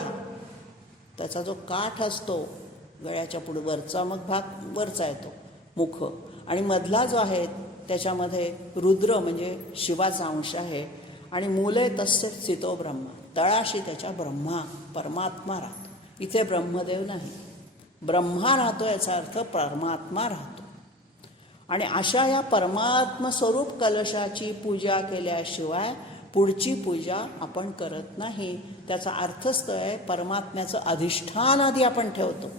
त्याचा जो काठ असतो गळ्याच्या पुढे वरचा मग भाग वरचा येतो मुख, आणि मधला जो आहे त्याच्यामध्ये रुद्र म्हणजे शिवाचा अंश आहे. आणि मूले तस्य स्थितो ब्रह्मा, तळाशी त्याच्या ब्रह्मा परमात्मा राहतो. इथे ब्रह्मदेव नाही, ब्रह्मा राहतो, याचा अर्थ परमात्मा राहतो. आणि अशा या परमात्मा स्वरूप कलशाची पूजा केल्याशिवाय पुढची पूजा आपण करत नाही. त्याचा अर्थच तो आहे, परमात्म्याचं अधिष्ठान आधी आपण ठेवतो.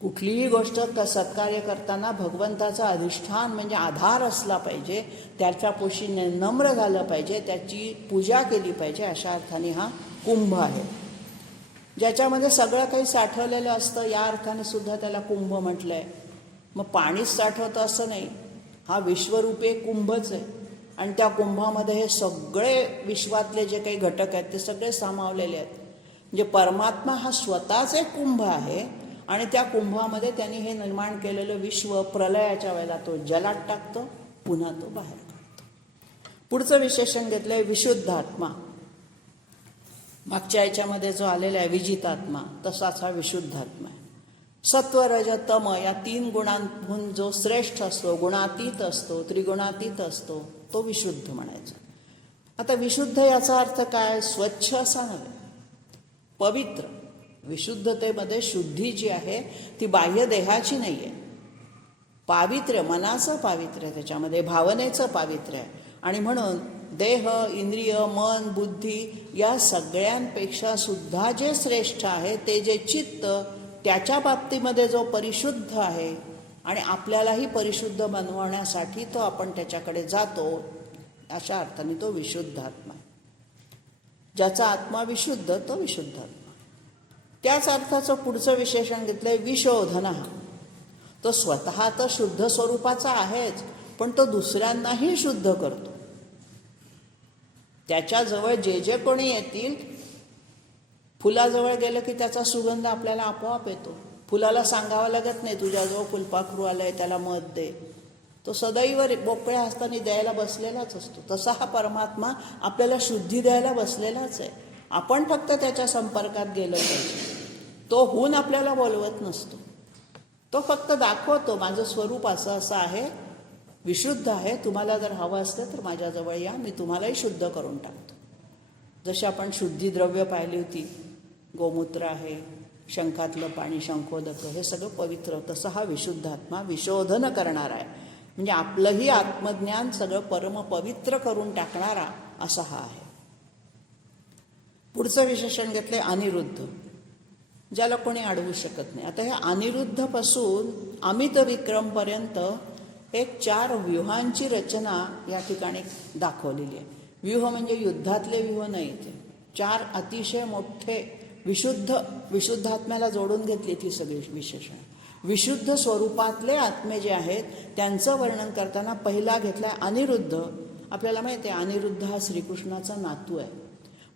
कुठलीही गोष्ट सत्कार्य करताना भगवंताचा अधिष्ठान म्हणजे आधार असला पाहिजे, त्याच्या पोशी नम्र झालं पाहिजे, त्याची पूजा केली पाहिजे. अशा अर्थाने हा कुंभ आहे, ज्याच्यामध्ये सगळं काही साठवलेलं असतं. या अर्थाने सुद्धा त्याला कुंभ म्हटलं आहे. मग पाणीच साठवतं असं नाही, हा विश्वरूपी कुंभच आहे. आणि त्या कुंभामध्ये हे सगळे विश्वातले जे काही घटक आहेत ते सगळे सामावलेले आहेत. म्हणजे परमात्मा हा स्वतःच एक कुंभ आहे. आणि त्या कुंभामध्ये त्यांनी हे निर्माण केलेलं विश्व प्रलयाच्या वेळेला तो जलात टाकतो, पुन्हा तो बाहेर काढतो. पुढचं विशेषण घेतलंय विशुद्ध आत्मा. मागच्या याच्यामध्ये जो आलेला आहे विजितात्मा, तसाच हा विशुद्ध आत्मा आहे. सत्व रज तम या 3 गुणांहून जो श्रेष्ठ असतो, गुणातीत असतो, त्रिगुणातीत असतो, तो विशुद्ध म्हणायचा. आता विशुद्ध याचा अर्थ काय? स्वच्छ असा नव्हे, पवित्र. विशुद्धतेमध्ये शुद्धी जी आहे ती बाह्य देहाची नाही आहे, पावित्र्य, मनाचं पावित्र्य, त्याच्यामध्ये भावनेचं पावित्र्य आहे. आणि म्हणून देह, इंद्रिय, मन, बुद्धी या सगळ्यांपेक्षा सुद्धा जे श्रेष्ठ आहे ते जे चित्त, त्याच्या बाबतीमध्ये जो परिशुद्ध आहे आणि आपल्यालाही परिशुद्ध बनवण्यासाठी तो आपण त्याच्याकडे जातो, अशा अर्थाने तो विशुद्ध आत्मा आहे. ज्याचा आत्मा विशुद्ध तो विशुद्ध आत्मा. त्याच अर्थाचं पुढचं विशेषण घेतलंय विशोधन. तो स्वतः तर शुद्ध स्वरूपाचा आहेच, पण तो दुसऱ्यांनाही शुद्ध करतो. त्याच्याजवळ जे जे कोणी येतील, फुलाजवळ गेलं की त्याचा सुगंध आपल्याला आपोआप येतो. फुलाला सांगावं लागत नाही तुझ्याजवळ फुलपाखरू आलंय, त्याला मध दे. तो सदैव मोकळ्या हस्ताने द्यायला बसलेलाच असतो. तसा हा परमात्मा आपल्याला शुद्धी द्यायला बसलेलाच आहे. आपण फक्त त्याच्या संपर्कात गेलो पाहिजे. तो होऊन आपल्याला बोलवत नसतो, तो फक्त दाखवतो माझं स्वरूप असं असं आहे, विशुद्ध आहे. तुम्हाला जर हवं असलं तर माझ्याजवळ या, मी तुम्हालाही शुद्ध करून टाकतो. जशी आपण शुद्धी द्रव्य पाहिली होती, गोमूत्र आहे, शंखातलं पाणी, शंखोदक, हे सगळं पवित्र. तसं हा विशुद्ध आत्मा विशोधन करणारा आहे, म्हणजे आपलंही आत्मज्ञान सगळं परम पवित्र करून टाकणारा असा हा आहे. पुढचं विशेषण घेतलंय अनिरुद्ध, ज्याला कोणी अडवू शकत नाही. आता ह्या अनिरुद्धपासून अमित विक्रमपर्यंत एक 4 व्यूहांची रचना या ठिकाणी दाखवलेली आहे. व्यूह म्हणजे युद्धातले व्यूह नाही, ते 4 अतिशय मोठे विशुद्धात्म्याला जोडून घेतली ती सगळी विशेषण. विशुद्ध स्वरूपातले आत्मे जे आहेत त्यांचं वर्णन करताना पहिला घेतलाय अनिरुद्ध. आपल्याला माहिती आहे अनिरुद्ध हा श्रीकृष्णाचा नातू आहे.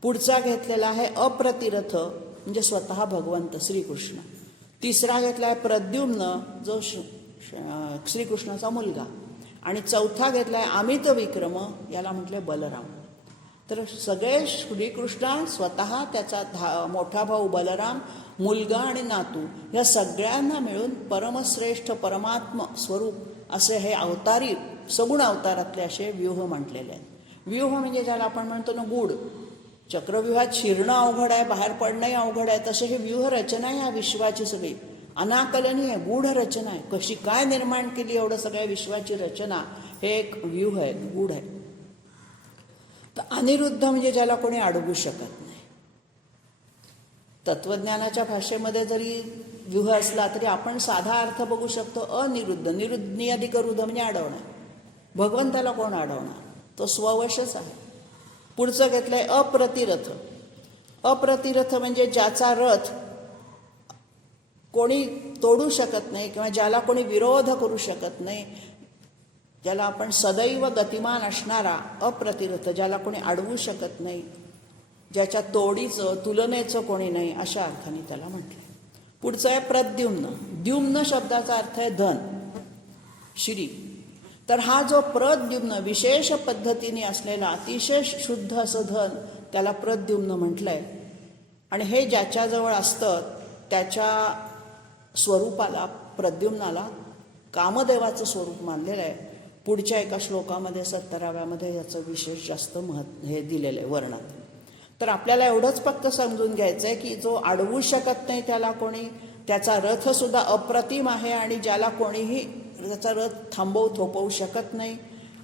पुढचा घेतलेला आहे अप्रतिरथ, म्हणजे स्वतः भगवंत श्रीकृष्ण. तिसरा घेतला आहे प्रद्युम्न, जो श्रीकृष्णाचा मुलगा. आणि चौथा घेतला आहे अमित विक्रम, याला म्हटले बलराम. तर सगळे श्रीकृष्ण स्वतः, त्याचा मोठा भाऊ बलराम, मुलगा आणि नातू, या सगळ्यांना मिळून परमश्रेष्ठ परमात्म स्वरूप असे हे अवतारी सगुण अवतारातले असे व्यूह म्हटलेले आहेत. व्यूह म्हणजे ज्याला आपण म्हणतो ना गूढ. चक्रव्यूहात शिरणं अवघड आहे, बाहेर पडणंही अवघड आहे, तसे हे व्यूह रचना आहे. या विश्वाची सगळी अनाकलनीय गूढ रचना आहे. कशी काय निर्माण केली एवढं सगळ्या विश्वाची रचना, हे एक व्यूह आहे, गूढ आहे. तर अनिरुद्ध म्हणजे ज्याला कोणी अडवू शकत नाही. तत्वज्ञानाच्या भाषेमध्ये जरी व्यूह असला तरी आपण साधा अर्थ बघू शकतो अनिरुद्ध. निरुद्ध रुद्ध म्हणजे अडवणं. भगवंताला कोण अडवणार? तो स्ववशच आहे. पुढचं घेतलंय अप्रतिरथ. अप्रतिरथ म्हणजे ज्याचा रथ कोणी तोडू शकत नाही किंवा ज्याला कोणी विरोध करू शकत नाही, ज्याला आपण सदैव गतिमान असणारा अप्रतिरथ, ज्याला कोणी अडवू शकत नाही, ज्याच्या तोडीचं तुलनेचं कोणी नाही, अशा अर्थाने त्याला म्हटलंय. पुढचं आहे प्रद्युम्न. द्युम्न शब्दाचा अर्थ आहे धन, श्री. तर हा जो प्रद्युम्न विशेष पद्धतीने असलेला अतिशय शुद्ध असं धन, त्याला प्रद्युम्न म्हटलंय. आणि हे ज्याच्याजवळ असतं त्याच्या स्वरूपाला, प्रद्युम्नाला कामदेवाचं स्वरूप मानलेलं आहे. पुढच्या एका श्लोकामध्ये 17व्यामध्ये याचं विशेष जास्त हे दिलेलं आहे वर्णन. तर आपल्याला एवढंच फक्त समजून घ्यायचं आहे की जो अडवू शकत नाही त्याला कोणी, त्याचा रथसुद्धा अप्रतिम आहे आणि ज्याला कोणीही त्याचा रथ थोपवू शकत नाही.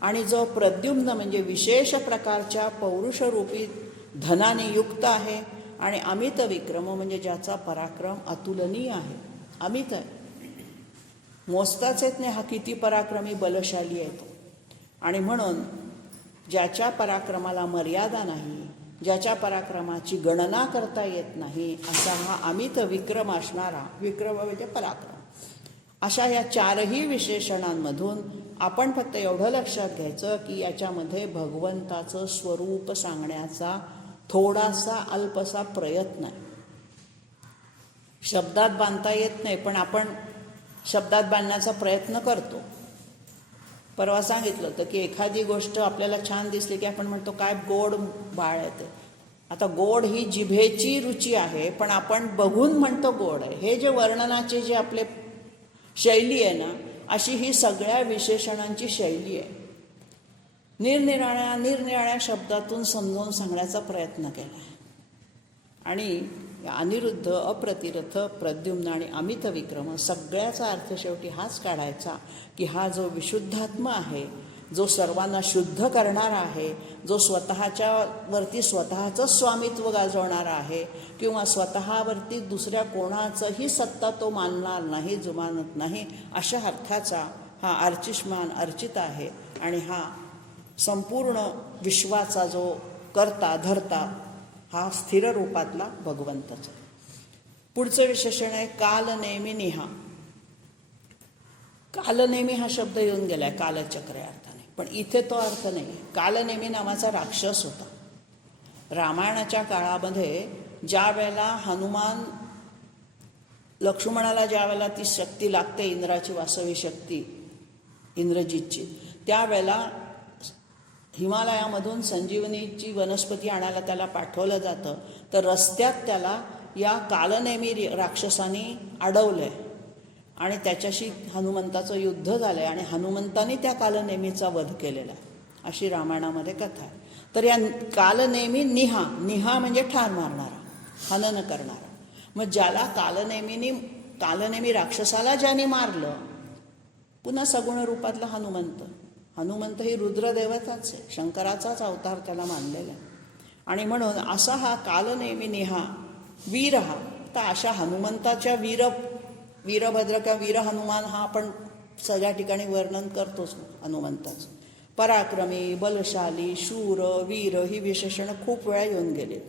आणि जो प्रद्युम्न म्हणजे विशेष प्रकारच्या पौरुषरूपी धनाने युक्त आहे. आणि अमित विक्रम म्हणजे ज्याचा पराक्रम अतुलनीय आहे, अमित आहे, मोजताच येत नाही हा किती पराक्रमी बलशाली आहे तो. आणि म्हणून ज्याच्या पराक्रमाला मर्यादा नाही, ज्याच्या पराक्रमाची गणना करता येत नाही, असा हा अमित विक्रम असणारा, विक्रम म्हणजे पराक्रम. अशा या चारही विशेषणांमधून आपण फक्त एवढं लक्षात घ्यायचं की याच्यामध्ये भगवंताचं स्वरूप सांगण्याचा थोडासा अल्पसा प्रयत्न आहे. शब्दात बांधता येत नाही, पण आपण शब्दात बांधण्याचा प्रयत्न करतो. परवा सांगितलं होतं की एखादी गोष्ट आपल्याला छान दिसली की आपण म्हणतो काय गोड बाळ आहे ते. आता गोड ही जिभेची रुची आहे, पण आपण बघून म्हणतो गोड आहे. हे जे वर्णनाचे जे आपले शैली आहे ना, अशी ही सगळ्या विशेषणांची शैली आहे. निरनिराळ्या शब्दातून समजावून सांगण्याचा प्रयत्न केला आहे. आणि अनिरुद्ध, अप्रतिरथ, प्रद्युम्न आणि अमित विक्रम सगळ्याचा अर्थ शेवटी हाच काढायचा की हा जो विशुद्धात्मा आहे, जो सर्वांना शुद्ध करणारा आहे, जो स्वतःच्यावरती स्वतःचं स्वामित्व गाजवणारा आहे किंवा स्वतःवरती दुसऱ्या कोणाचंही सत्ता तो मानणार नाही, जुमानत नाही, अशा अर्थाचा हा अर्चिष्मान अर्चित आहे. आणि हा संपूर्ण विश्वाचा जो करता धरता हा स्थिर रूपातला भगवंतच. पुढचं विशेषण आहे कालनेमी निहा. कालनेमी हा शब्द येऊन गेलाय कालचक्र या अर्थाने, पण इथे तो अर्थ नाही. कालनेमी नावाचा राक्षस होता. रामायणाच्या काळामध्ये ज्या वेळेला हनुमान लक्ष्मणाला ज्या वेळेला ती शक्ती लागते, इंद्राची वासवी शक्ती, इंद्रजितची, त्यावेळेला हिमालयामधून संजीवनीची वनस्पती आणायला त्याला पाठवलं जातं. तर रस्त्यात त्याला या कालनेमी राक्षसाने अडवलं आहे आणि त्याच्याशी हनुमंताचं युद्ध झालं आहे आणि हनुमंताने त्या कालनेमीचा वध केलेला आहे, अशी रामायणामध्ये कथा आहे. तर या कालनेमी निहा, निहा म्हणजे ठार मारणारा, हनन करणारा. मग ज्याला कालनेमी राक्षसाला ज्याने मारलं, पुन्हा सगुण रूपातला हनुमंत. हनुमंत ही रुद्रदेवताच आहे, शंकराचाच अवतार त्याला मानलेला आहे. आणि म्हणून असा हा कालनेमी निहा वीर हा. तर अशा हनुमंताच्या वीरभद्र किंवा वीर हनुमान हा आपण सगळ्या ठिकाणी वर्णन करतोच हनुमंताचं. पराक्रमी, बलशाली, शूर, वीर ही विशेषणं खूप वेळा येऊन गेलीत.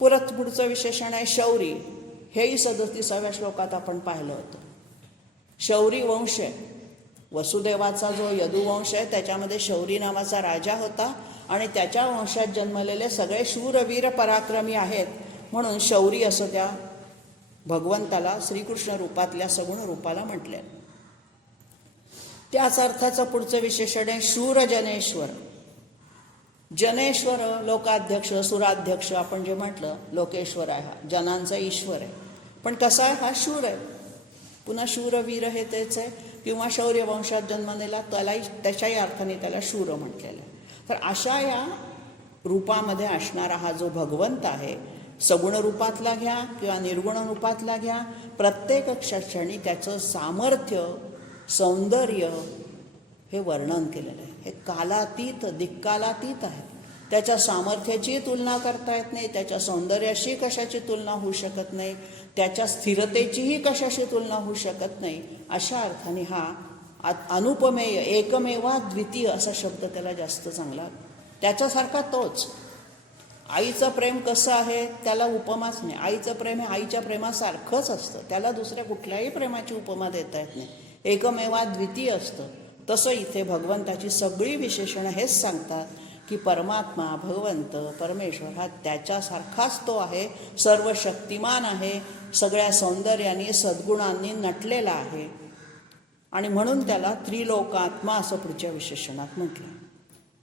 पुढचं विशेषण आहे शौरी. हेही 37व्या श्लोकात आपण पाहिलं होतं. शौरी वंश आहे. वसुदेवाचा जो यदुवंश आहे त्याच्यामध्ये शौरी नावाचा राजा होता आणि त्याच्या वंशात जन्मलेले सगळे शूरवीर पराक्रमी आहेत. म्हणून शौरी असं त्या भगवंताला श्रीकृष्ण रूपातल्या सगुण रूपाला म्हटले. त्याच अर्थाचं पुढचं विशेषण आहे शूरजनेश्वर. जनेश्वर लोकाध्यक्ष, सुराध्यक्ष आपण जे म्हटलं, लोकेश्वर आहे, हा जनांचा ईश्वर आहे. पण कसा आहे, हा शूर आहे. पुन्हा शूरवीर हे तेच आहे किंवा शौर्य वंशात जन्मलेला त्यालाही त्याच्याही अर्थाने त्याला शूर म्हटलेलं आहे. तर अशा या रूपामध्ये असणारा हा जो भगवंत आहे, सगुण रूपातला घ्या किंवा निर्गुण रूपातला घ्या, प्रत्येक क्षणी त्याचं सामर्थ्य, सौंदर्य हे वर्णन केलेलं आहे. हे कालातीत, दिक्कालातीत आहे. त्याच्या सामर्थ्याची तुलना करता येत नाही, त्याच्या सौंदर्याशी कशाची तुलना होऊ शकत नाही, त्याच्या स्थिरतेचीही कशाशी तुलना होऊ शकत नाही. अशा अर्थाने हा अनुपमेय, एकमेवा द्वितीय असा शब्द त्याला जास्त चांगला. त्याच्यासारखा तोच. आईचं प्रेम कसं आहे त्याला उपमाच नाही. आईचं प्रेम हे आईच्या प्रेमासारखंच असतं, त्याला दुसऱ्या कुठल्याही प्रेमाची उपमा देता येत नाही. एकमेवा द्वितीय असतं. तसं इथे भगवंताची सगळी विशेषणं हेच सांगतात की परमात्मा, भगवंत, परमेश्वर हा त्याच्यासारखाच तो आहे, सर्व शक्तिमान आहे, सगळ्या सौंदर्याने सद्गुणांनी नटलेला आहे. आणि म्हणून त्याला त्रिलोकात्मा असं पुढच्या विशेषणात म्हटलं.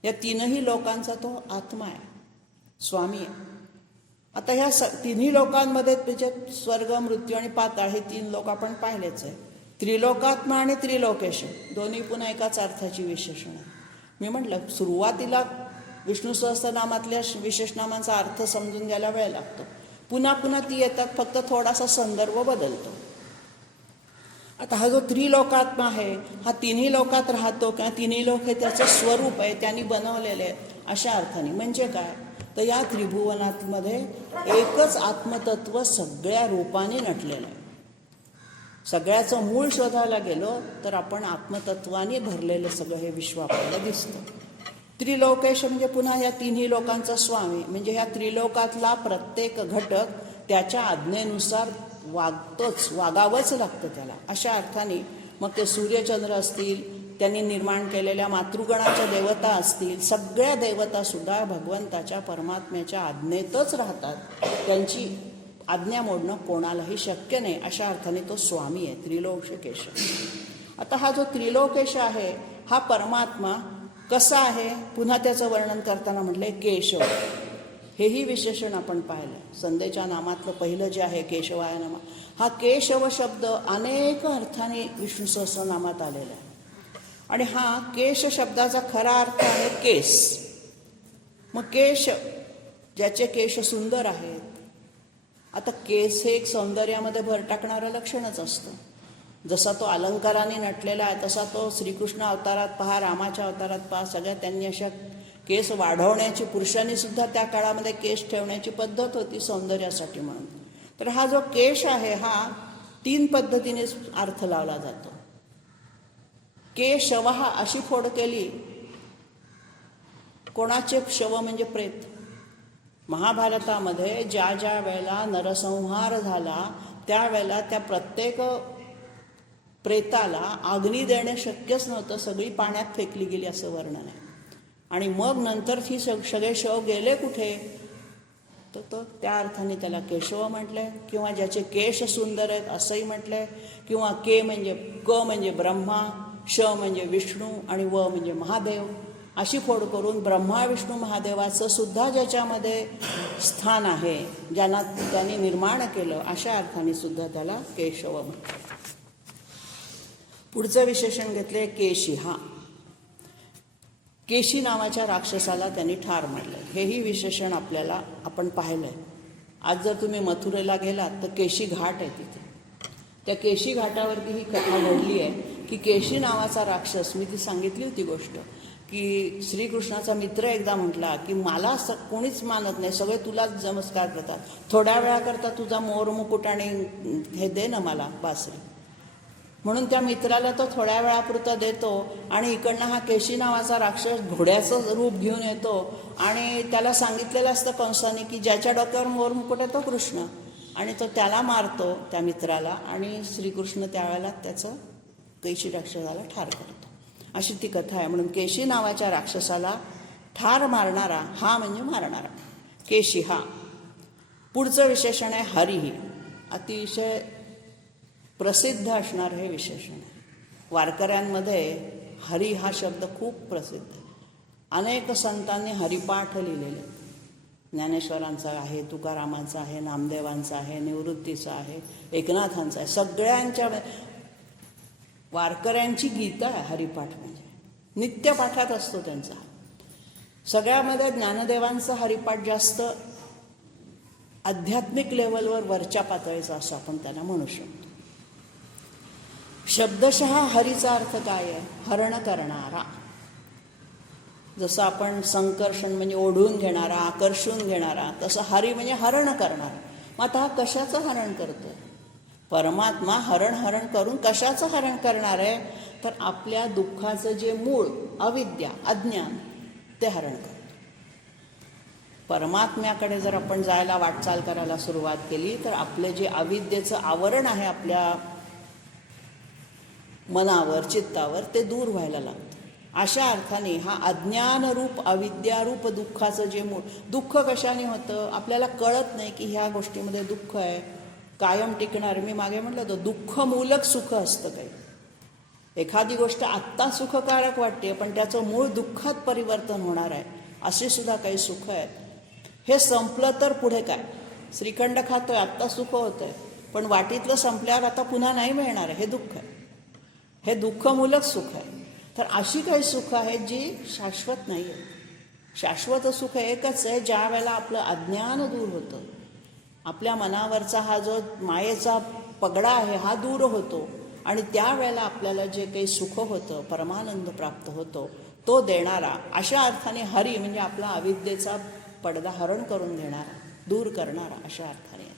या तीनही लोकांचा तो आत्मा आहे, स्वामी आहे. आता ह्या तिन्ही लोकांमध्ये त्याचे स्वर्ग, मृत्यू आणि पाताळ हे 3 लोक आपण पाहिलेच आहे. त्रिलोकात्मा आणि त्रिलोकेश दोन्ही पुन्हा एकाच अर्थाची विशेषण आहे. मी म्हटलं सुरुवातीला विष्णू सहस्त्रनामातल्या विशेषनामांचा अर्थ समजून घ्यायला वेळ लागतो. पुन्हा पुन्हा ती येतात, फक्त थोडासा संदर्भ बदलतो. आता हा जो त्रिलोकात्मा आहे हा तिन्ही लोकात राहतो किंवा तिन्ही लोक हे त्याचं स्वरूप आहे, त्यांनी बनवलेले आहे अशा अर्थाने. म्हणजे काय तर या त्रिभुवनामध्ये एकच आत्मतत्व सगळ्या रूपाने नटलेलं आहे. सगळ्याचं मूळ शोधायला गेलो तर आपण आत्मतत्वाने भरलेलं सगळं हे विश्व आपल्याला दिसतं. त्रिलोकेश म्हणजे पुन्हा या तिन्ही लोकांचा स्वामी. म्हणजे ह्या त्रिलोकातला प्रत्येक घटक त्याच्या आज्ञेनुसार वागावंच लागतं त्याला. अशा अर्थाने मग ते सूर्यचंद्र असतील, त्यांनी निर्माण केलेल्या मातृगणाच्या देवता असतील, सगळ्या देवतासुद्धा भगवंताच्या परमात्म्याच्या आज्ञेतच राहतात. त्यांची आज्ञा मोडणं कोणालाही शक्य नाही. अशा अर्थाने तो स्वामी आहे, त्रिलोकेश. आता हा जो त्रिलोकेश आहे हा परमात्मा कसा आहे पुन्हा त्याचं वर्णन करताना म्हटलंय केशव. हेही विशेषण आपण पाहिलं. संदेच्या नामातलं पहिलं जे आहे केशवाय नामा, हा केशव शब्द अनेक अर्थाने विष्णू सहस्रनामात आलेला आहे. आणि हा केश शब्दाचा खरा अर्थ आहे केस. मग केश, ज्याचे केश सुंदर आहेत. आता केस हे एक सौंदर्यामध्ये भर टाकणारं लक्षणच असतं. जसा तो अलंकाराने नटलेला आहे तसा तो श्रीकृष्ण अवतारात पहा, रामाच्या अवतारात पहा, सगळ्या त्यांनी अशा केस वाढवण्याची, पुरुषांनी सुद्धा त्या काळामध्ये केस ठेवण्याची पद्धत होती सौंदर्यासाठी म्हणून. तर हा जो केश आहे हा 3 पद्धतीने अर्थ लावला जातो. केशव अशी फोड केली. कोणाचे शव म्हणजे प्रेत. महाभारतामध्ये ज्या ज्या वेळेला नरसंहार झाला त्यावेळेला त्या प्रत्येक प्रेताला अग्नी देणे शक्यच नव्हतं, सगळी पाण्यात फेकली गेली असं वर्णन आहे. आणि मग नंतर ती सगळे शव गेले कुठे तर तो त्या अर्थाने त्याला केशव म्हटलंय. किंवा ज्याचे केश सुंदर आहेत असंही म्हटलंय. किंवा क म्हणजे ब्रह्मा, श म्हणजे विष्णू आणि व म्हणजे महादेव. अशी फोड करून ब्रह्मा, विष्णू, महादेवाचं सुद्धा ज्याच्यामध्ये स्थान आहे, ज्यांना त्यांनी निर्माण केलं, अशा अर्थाने सुद्धा त्याला केशव म्हणतात. पुढचं विशेषण घेतले केशी. हा केशी नावाच्या राक्षसाला त्यांनी ठार मारलं. हेही विशेषण आपल्याला आपण पाहिलंय. आज जर तुम्ही मथुरेला गेलात तर केशी घाट आहे तिथे. त्या केशी घाटावरती ही कथा घडली आहे की केशी नावाचा राक्षस, मी ती सांगितली होती गोष्ट, की श्रीकृष्णाचा मित्र एकदा म्हटला की मला कोणीच मानत नाही, सगळे तुलाच नमस्कार करतात, थोड्या वेळाकरता तुझा मोर मुकुट आणि हे दे ना मला बासरी. म्हणून त्या मित्राला तो थोड्या वेळापुरता देतो आणि इकडनं हा केशी नावाचा राक्षस घोड्याचं रूप घेऊन येतो आणि त्याला सांगितलेलं असतं कंसाने की ज्याच्या डोक्यावर मोर मुकुट आहे तो कृष्ण, आणि तो त्याला मारतो त्या मित्राला, आणि श्रीकृष्ण त्यावेळेला त्याचं केशी राक्षसाला ठार करतो. अशी ती कथा आहे. म्हणून केशी नावाच्या राक्षसाला ठार मारणारा हा म्हणजे मारणारा केशी. हा पुढचं विशेषण आहे हरिही. अतिशय प्रसिद्ध असणार हे विशेषण आहे. वारकऱ्यांमध्ये हरी हा शब्द खूप प्रसिद्ध आहे. अनेक संतांनी हरिपाठ लिहिलेले. ज्ञानेश्वरांचा आहे, तुकारामांचा आहे, नामदेवांचा आहे, निवृत्तीचा आहे, एकनाथांचा आहे. सगळ्यांच्या वारकऱ्यांची गीता आहे हरिपाठ. म्हणजे नित्यपाठात असतो त्यांचा. सगळ्यामध्ये ज्ञानदेवांचा हरिपाठ जास्त आध्यात्मिक लेवलवर वरच्या पातळीचा असं आपण त्यांना म्हणू शकतो. शब्दशः हरीचा अर्थ काय आहे? हरण करणारा. जसं आपण संकर्षण म्हणजे ओढून घेणारा, आकर्षून घेणारा, तसं हरी म्हणजे हरण करणारा. मग आता हा कशाचं हरण करतोय? परमात्मा हरण करून कशाचं हरण करणार आहे? तर आपल्या दुःखाचं जे मूळ अविद्या, अज्ञान, ते हरण करतो. परमात्म्याकडे जर आपण जायला वाटचाल करायला सुरुवात केली तर आपले जे अविद्येचं आवरण आहे आपल्या मनावर, चित्तावर, ते दूर व्हायला लागतं. अशा अर्थाने हा अज्ञानरूप, अविद्यारूप दुःखाचं जे मूळ, दुःख कशाने होतं? आपल्याला कळत नाही की ह्या गोष्टीमध्ये दुःख आहे, कायम टिकणार. मी मागे म्हटलं होतं, दुःखमूलक सुख असतं काही. एखादी गोष्ट आत्ता सुखकारक वाटते, पण त्याचं मूळ दुःखात परिवर्तन होणार आहे. असे सुद्धा काही सुख आहेत. हे संपलं तर पुढे काय? श्रीखंड खातोय, आत्ता सुख होतंय, पण वाटीतलं संपल्यावर आता पुन्हा नाही मिळणार आहे, हे दुःख आहे. हे दुःखमूलक सुख आहे. तर अशी काही सुख आहेत जी शाश्वत नाही आहेत. शाश्वत सुख एकच आहे, ज्या वेळेला आपलं अज्ञान दूर होतं, आपल्या मनावरचा हा जो मायेचा पगडा आहे हा दूर होतो, आणि त्यावेळेला आपल्याला जे काही सुख होतं, परमानंद प्राप्त होतो, तो देणारा. अशा अर्थाने हरी म्हणजे आपला अविद्येचा पडदा हरण करून घेणारा, दूर करणारा, अशा अर्थाने येतो.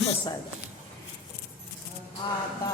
बसायला आता